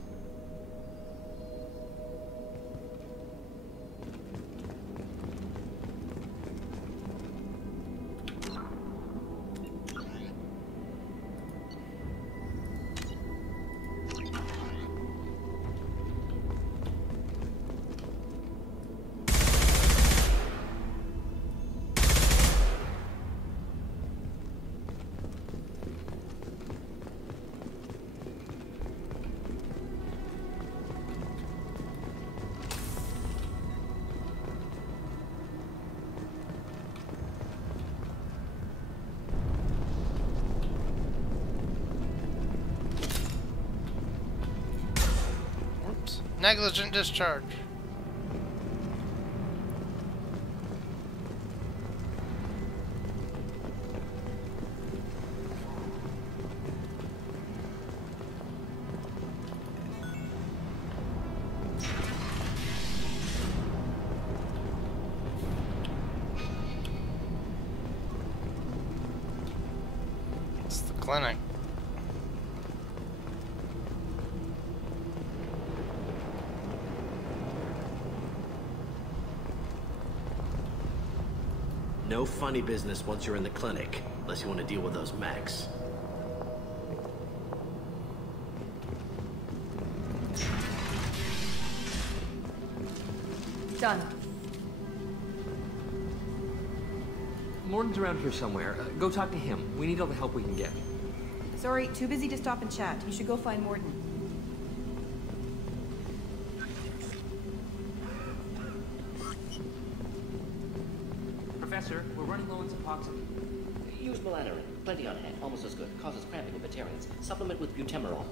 Negligent discharge. It's the clinic. No funny business once you're in the clinic, unless you want to deal with those mechs. Done. Mordin's around here somewhere. Go talk to him. We need all the help we can get. Sorry, too busy to stop and chat. You should go find Mordin. Professor, we're running low on Suboxone. Use Melanorin. Plenty on hand. Almost as good. Causes cramping in veterans. Supplement with butemerol.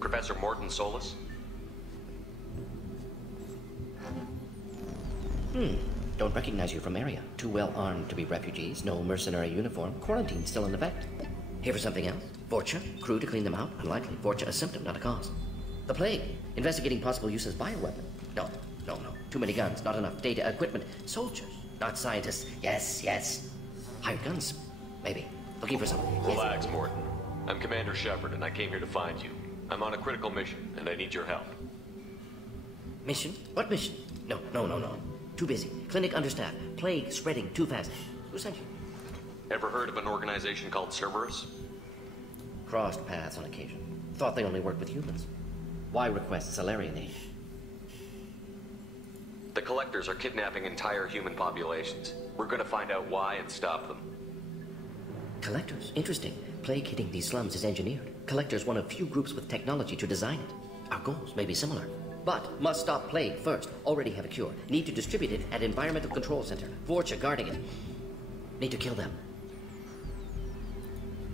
Professor Mordin Solus? Don't recognize you from area. Too well armed to be refugees. No mercenary uniform. Quarantine still in effect. Here for something else? Vorcha? Crew to clean them out? Unlikely. Vorcha a symptom, not a cause. The plague. Investigating possible use as bioweapon. No. Too many guns. Not enough data. Equipment. Soldiers. Not scientists. Yes. Hired guns. Maybe. Looking for something. Relax, Mordin. I'm Commander Shepard, and I came here to find you. I'm on a critical mission, and I need your help. Mission? What mission? No. Too busy. Clinic understaffed. Plague spreading too fast. Who sent you? Ever heard of an organization called Cerberus? Crossed paths on occasion. Thought they only worked with humans. Why request Solarian aid? The Collectors are kidnapping entire human populations. We're gonna find out why and stop them. Collectors? Interesting. Plague hitting these slums is engineered. Collectors one of few groups with technology to design it. Our goals may be similar. But must stop plague first. Already have a cure. Need to distribute it at Environmental Control Center. Vorcha guarding it. Need to kill them.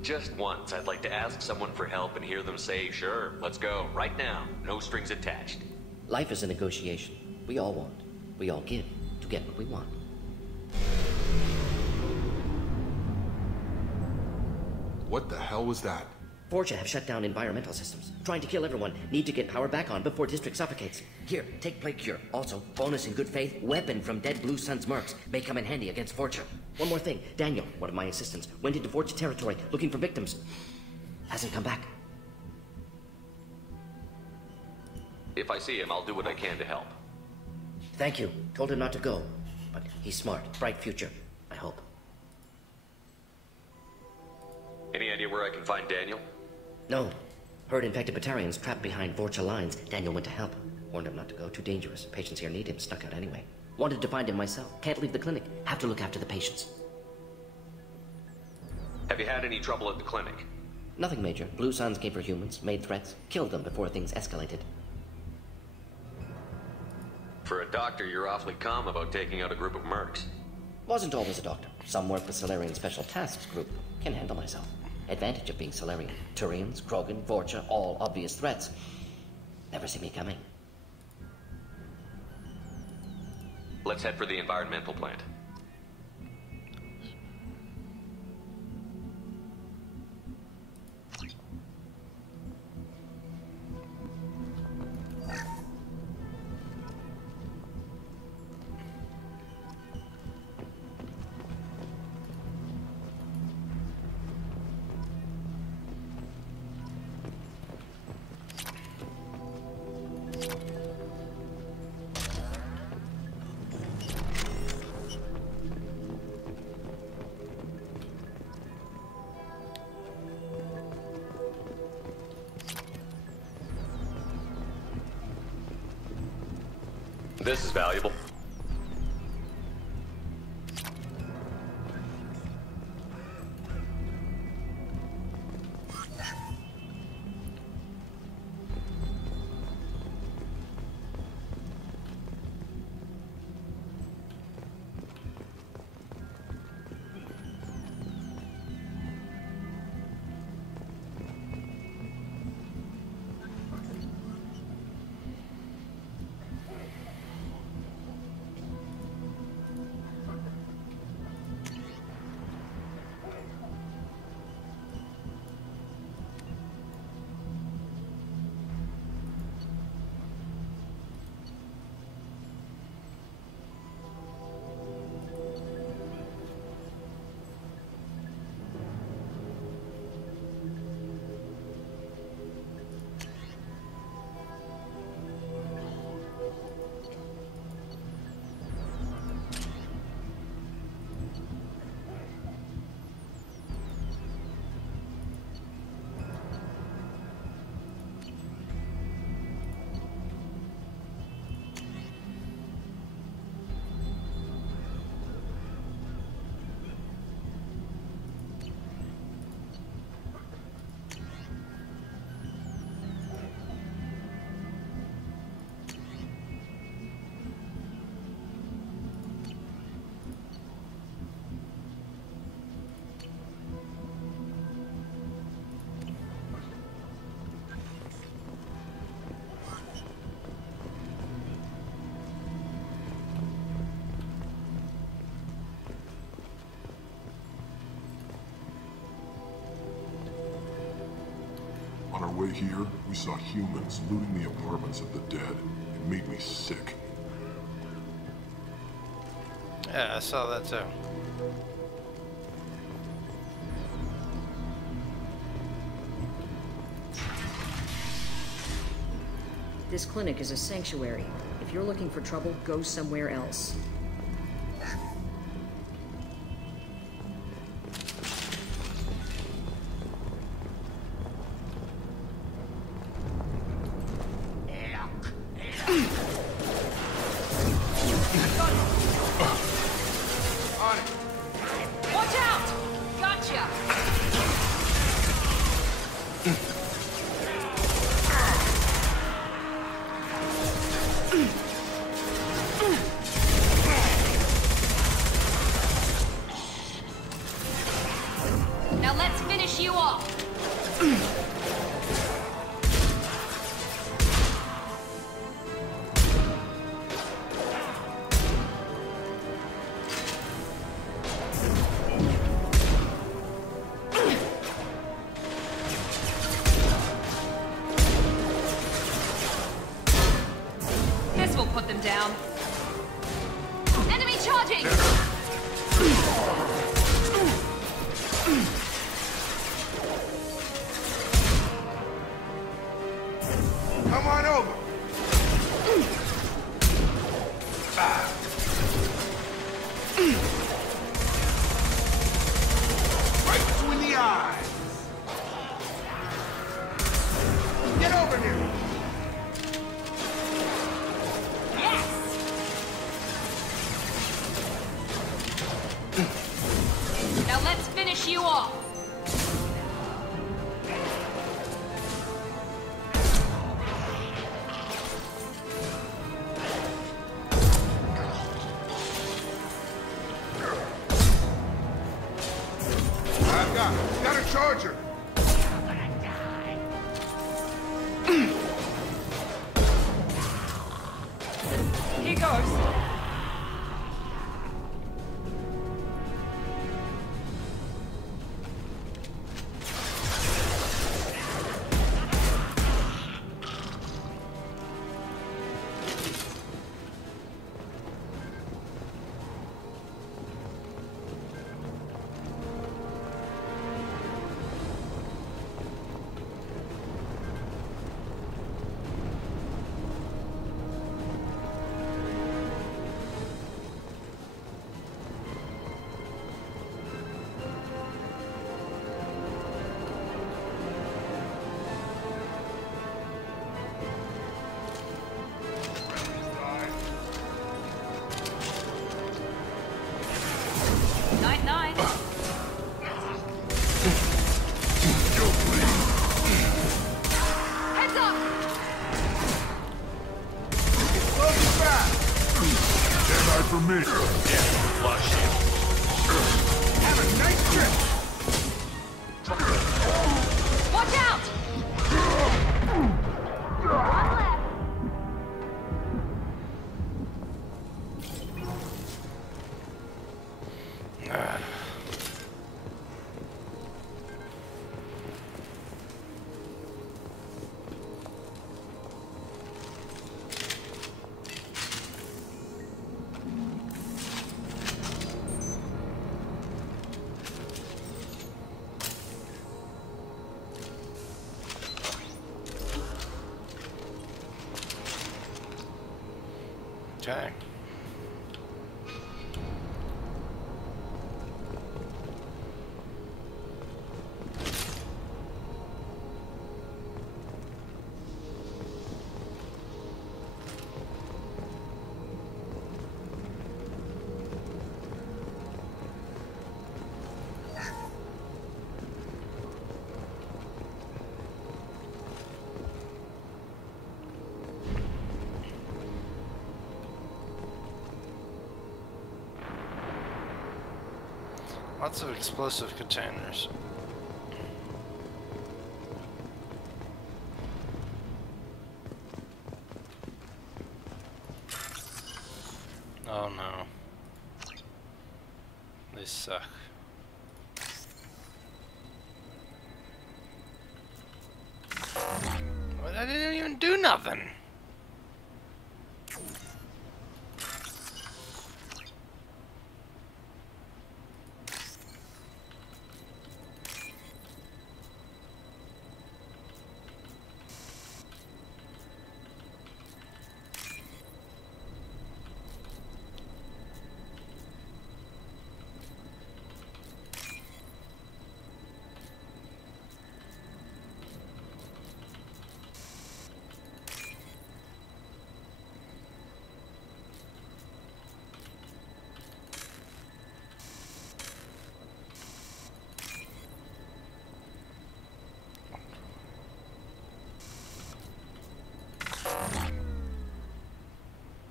Just once, I'd like to ask someone for help and hear them say, sure, let's go, right now. No strings attached. Life is a negotiation. We all want. We all give to get what we want. What the hell was that? Fortune have shut down environmental systems. Trying to kill everyone. Need to get power back on before District suffocates. Here, take Plague Cure. Also, bonus in good faith, weapon from dead Blue Sun's mercs. May come in handy against Fortune. One more thing. Daniel, one of my assistants, went into Fortune territory looking for victims. Hasn't come back. If I see him, I'll do what I can to help. Thank you. Told him not to go. But he's smart. Bright future. I hope. Any idea where I can find Daniel? No. Heard infected Batarians trapped behind Vorcha lines. Daniel went to help. Warned him not to go. Too dangerous. Patients here need him. Snuck out anyway. Wanted to find him myself. Can't leave the clinic. Have to look after the patients. Have you had any trouble at the clinic? Nothing major. Blue Suns came for humans, made threats, killed them before things escalated. For a doctor, you're awfully calm about taking out a group of mercs. Wasn't always a doctor. Some work with Salarian Special Tasks Group. Can handle myself. Advantage of being Salarian. Turians, Krogan, Vorcha, all obvious threats. Never see me coming. Let's head for the environmental plant. This is valuable. On our way here, we saw humans looting the apartments of the dead. It made me sick. Yeah, I saw that too. This clinic is a sanctuary. If you're looking for trouble, go somewhere else. Come on over. Right between the eyes. Get over here. Yes! Now let's finish you off. Got a charger. Here goes. Night-night. Heads up! Close it back. Stand by for me. Yeah, flush you. Have a nice trip. Watch out! Okay. Lots of explosive containers. Oh no. They suck. Well, I didn't even do nothing.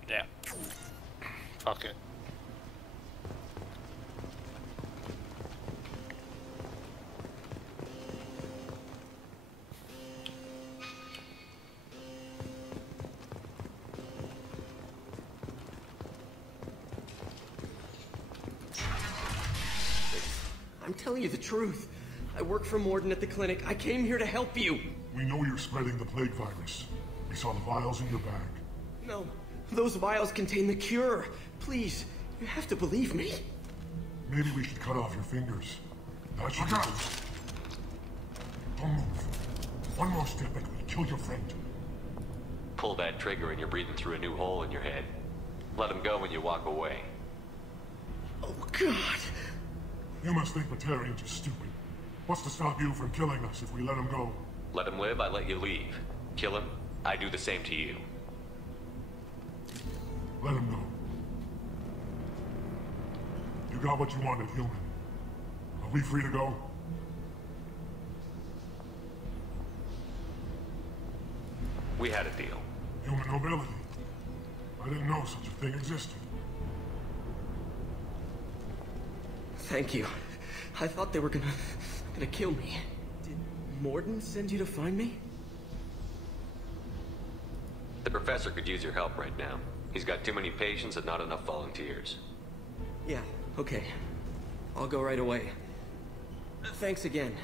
Yeah. Fuck it. I'm telling you the truth. I work for Mordin at the clinic. I came here to help you. We know you're spreading the plague virus. We saw the vials in your bag. No, those vials contain the cure. Please, you have to believe me. Maybe we should cut off your fingers. That should Look out! Don't move. One more step and we'll kill your friend. pull that trigger and you're breathing through a new hole in your head. Let him go when you walk away. Oh, God. You must think Batarians are stupid. What's to stop you from killing us if we let him go? Let him live, I let you leave. Kill him, I do the same to you. Let him go. You got what you wanted, human. Are we free to go? We had a deal. Human nobility. I didn't know such a thing existed. Thank you. I thought they were gonna kill me. Did Mordin send you to find me? The professor could use your help right now. He's got too many patients and not enough volunteers. Yeah, okay. I'll go right away. Thanks again.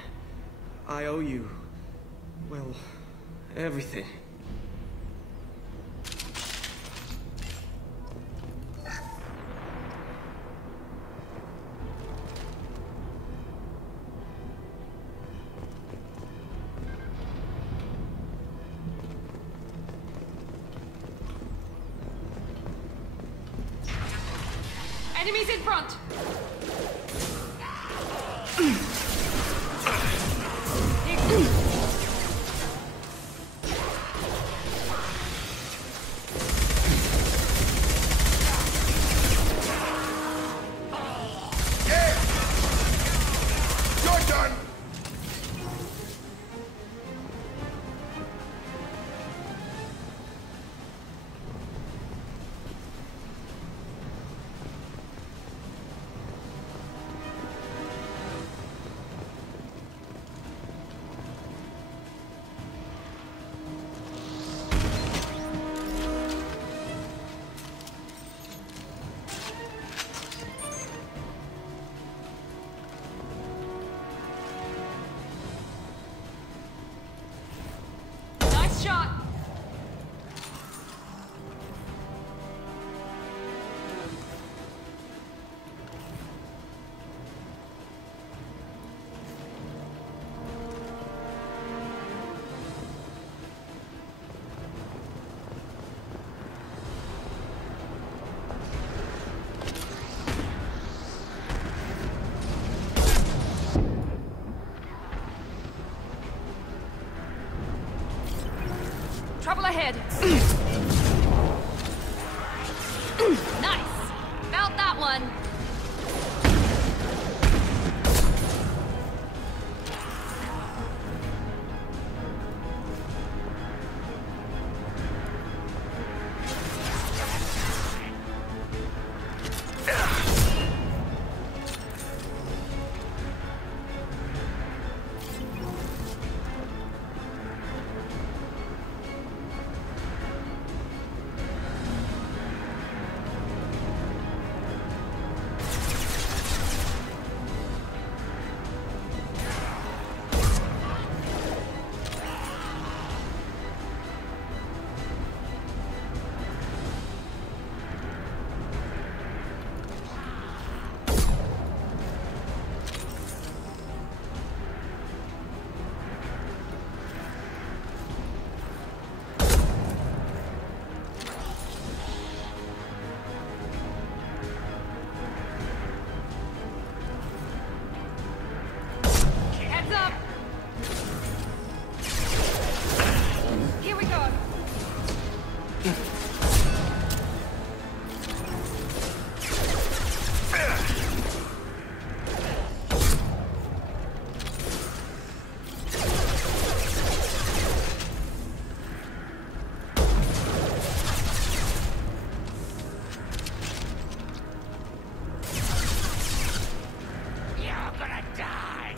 I owe you... well, everything. Enemies in front! You're done! Nice shot! Trouble ahead. Nice. Felt that one. Heads up! Here we go. You're gonna die.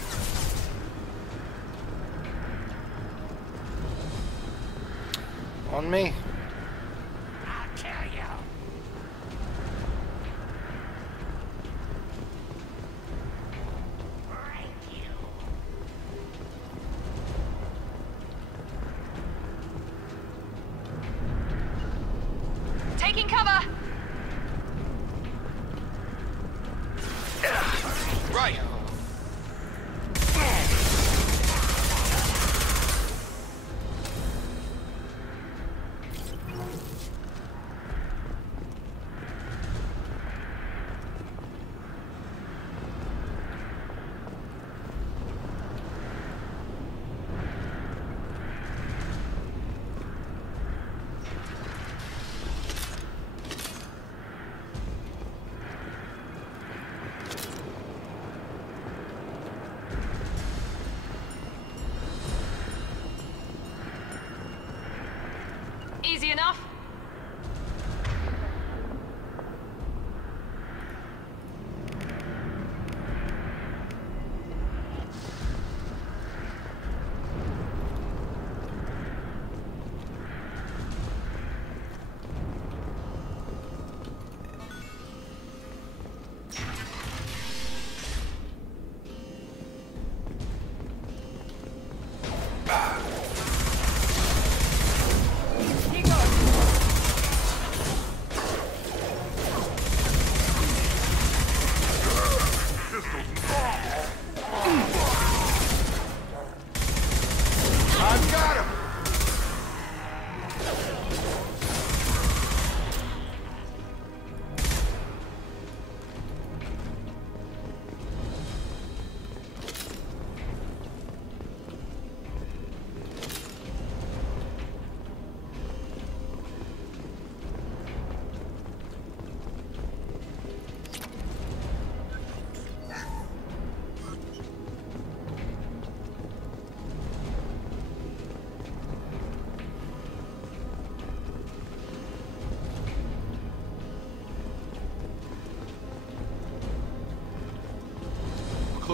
On me? I'll kill you. Taking cover. Right.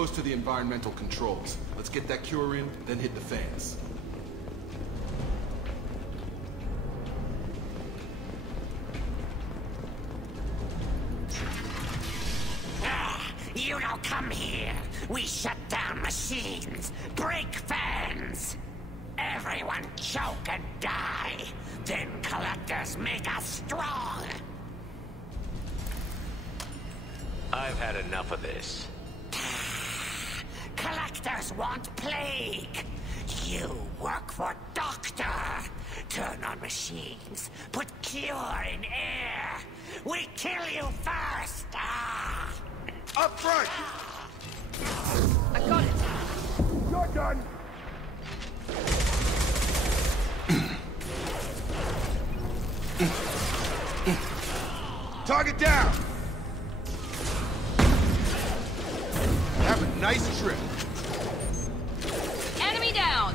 goes to the environmental controls. Let's get that cure in, then hit the fans. You don't come here. We shut down machines, break fans. Everyone choke and die. Then collectors make us strong. I've had enough of this. Collectors want plague. You work for Doctor. Turn on machines. Put cure in air. We kill you first. Up front! I got it. Shotgun! Target down! Have a nice trip. Enemy down!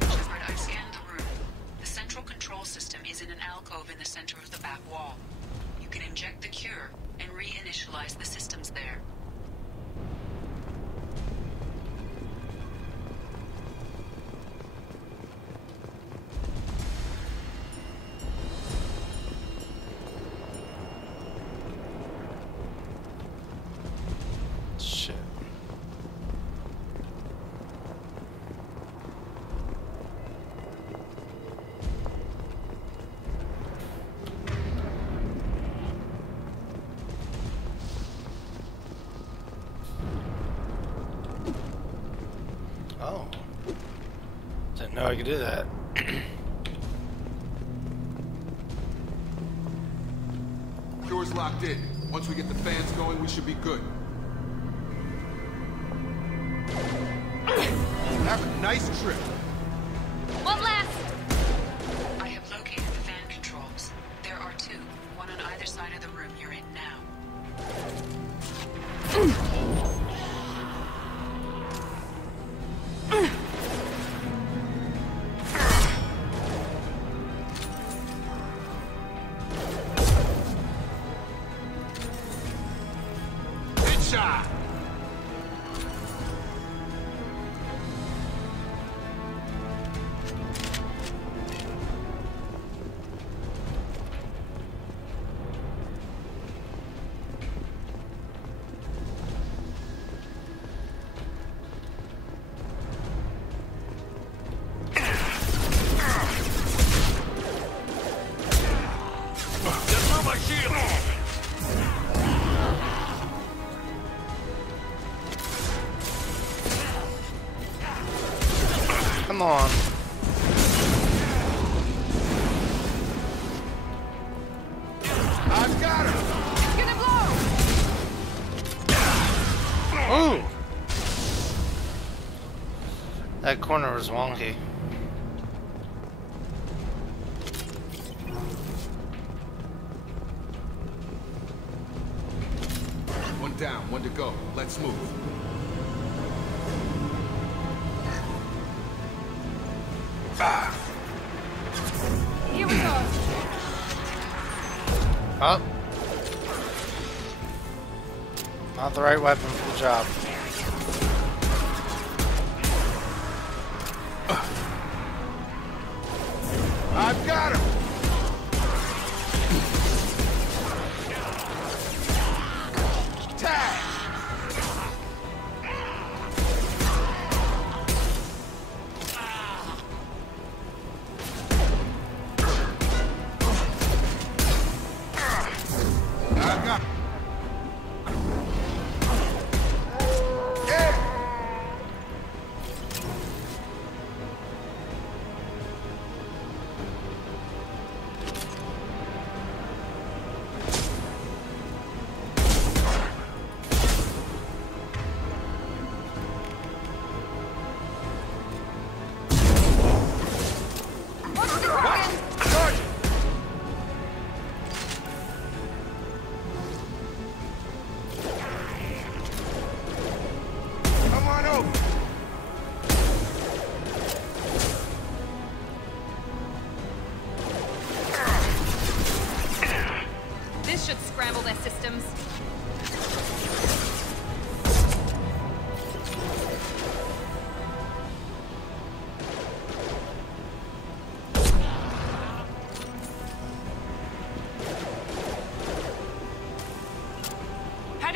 Shepard, I've scanned the room. The central control system is in an alcove in the center of the back wall. You can inject the cure and reinitialize the systems there. Shit. Oh. Didn't know I could do that. Cure's locked in. Once we get the fans going, we should be good. Have a nice trip. One last! I have located the fan controls. There are two, one on either side of the room you're in now. Headshot! Come on. I've got her! Gonna blow! Ooh! That corner was wonky. One down, one to go. Let's move. Here we go. Oh. Not the right weapon for the job. I've got him! Tag! I've got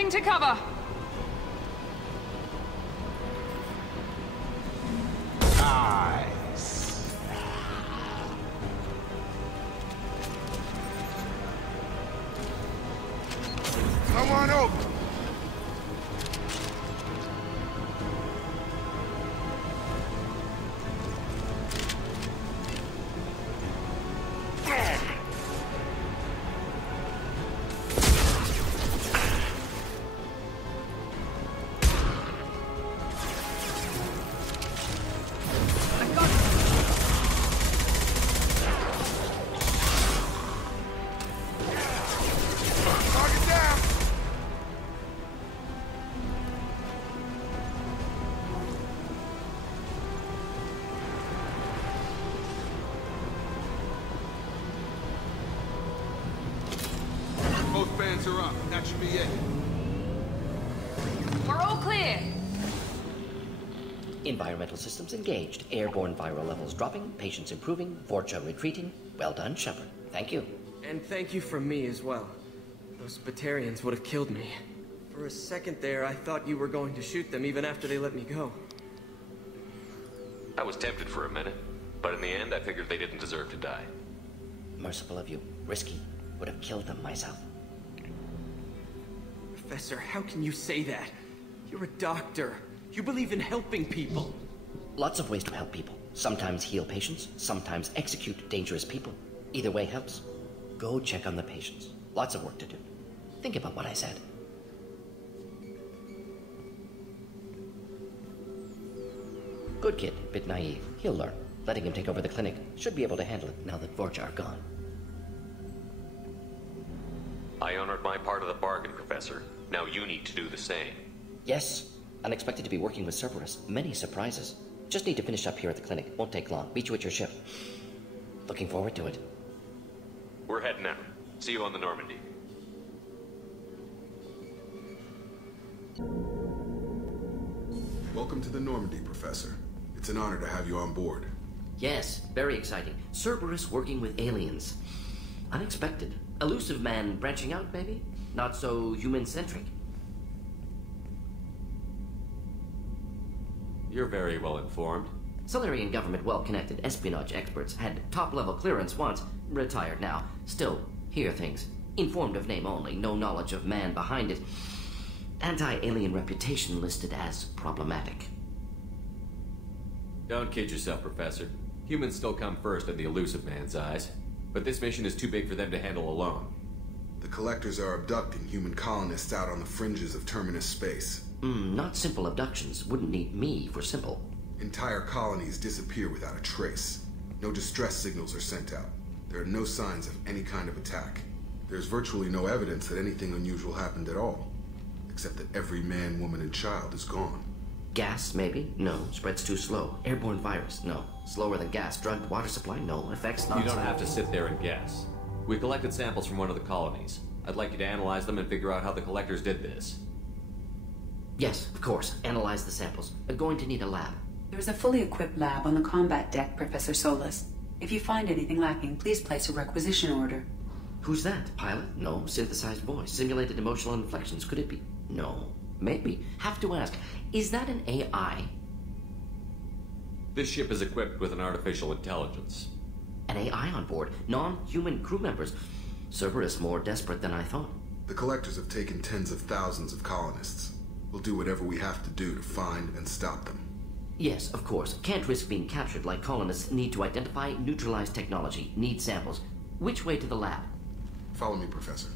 Moving to cover. Nice. Come on over. Both fans are up. That should be it. We're all clear. Environmental systems engaged. Airborne viral levels dropping. Patients improving. Vorcha retreating. Well done, Shepard. Thank you. And thank you from me as well. Those Batarians would have killed me. For a second there, I thought you were going to shoot them even after they let me go. I was tempted for a minute, but in the end, I figured they didn't deserve to die. Merciful of you. Risky. Would have killed them myself. Professor, how can you say that? You're a doctor. You believe in helping people. Lots of ways to help people. Sometimes heal patients, sometimes execute dangerous people. Either way helps. Go check on the patients. Lots of work to do. Think about what I said. Good kid, bit naive. He'll learn. Letting him take over the clinic. Should be able to handle it now that Vorcha are gone. I honored my part of the bargain, Professor. Now you need to do the same. Yes. Unexpected to be working with Cerberus. Many surprises. Just need to finish up here at the clinic. Won't take long. Meet you at your ship. Looking forward to it. We're heading out. See you on the Normandy. Welcome to the Normandy, Professor. It's an honor to have you on board. Yes, very exciting. Cerberus working with aliens. Unexpected. Elusive man branching out, maybe? Not so human-centric. You're very well informed. Solarian government well-connected espionage experts had top-level clearance once, retired now. Still, hear things. Informed of name only, no knowledge of man behind it. Anti-alien reputation listed as problematic. Don't kid yourself, Professor. Humans still come first in the Elusive Man's eyes. But this mission is too big for them to handle alone. The Collectors are abducting human colonists out on the fringes of Terminus space. Not simple abductions. Wouldn't need me for simple. Entire colonies disappear without a trace. No distress signals are sent out. There are no signs of any kind of attack. There's virtually no evidence that anything unusual happened at all. Except that every man, woman, and child is gone. Gas, maybe? No. Spreads too slow. Airborne virus? No. Slower than gas. Drugged water supply? No. Effects not... You don't have to sit there and guess. We collected samples from one of the colonies. I'd like you to analyze them and figure out how the Collectors did this. Yes, of course. Analyze the samples. We're going to need a lab. There's a fully equipped lab on the combat deck, Professor Solis. If you find anything lacking, please place a requisition order. Who's that? Pilot? No. Synthesized voice. Simulated emotional inflections. Could it be? No. Maybe. Have to ask. Is that an AI? This ship is equipped with an artificial intelligence. An AI on board? Non-human crew members? Cerberus more desperate than I thought. The Collectors have taken tens of thousands of colonists. We'll do whatever we have to do to find and stop them. Yes, of course. Can't risk being captured like colonists. Need to identify, neutralize technology. Need samples. Which way to the lab? Follow me, Professor.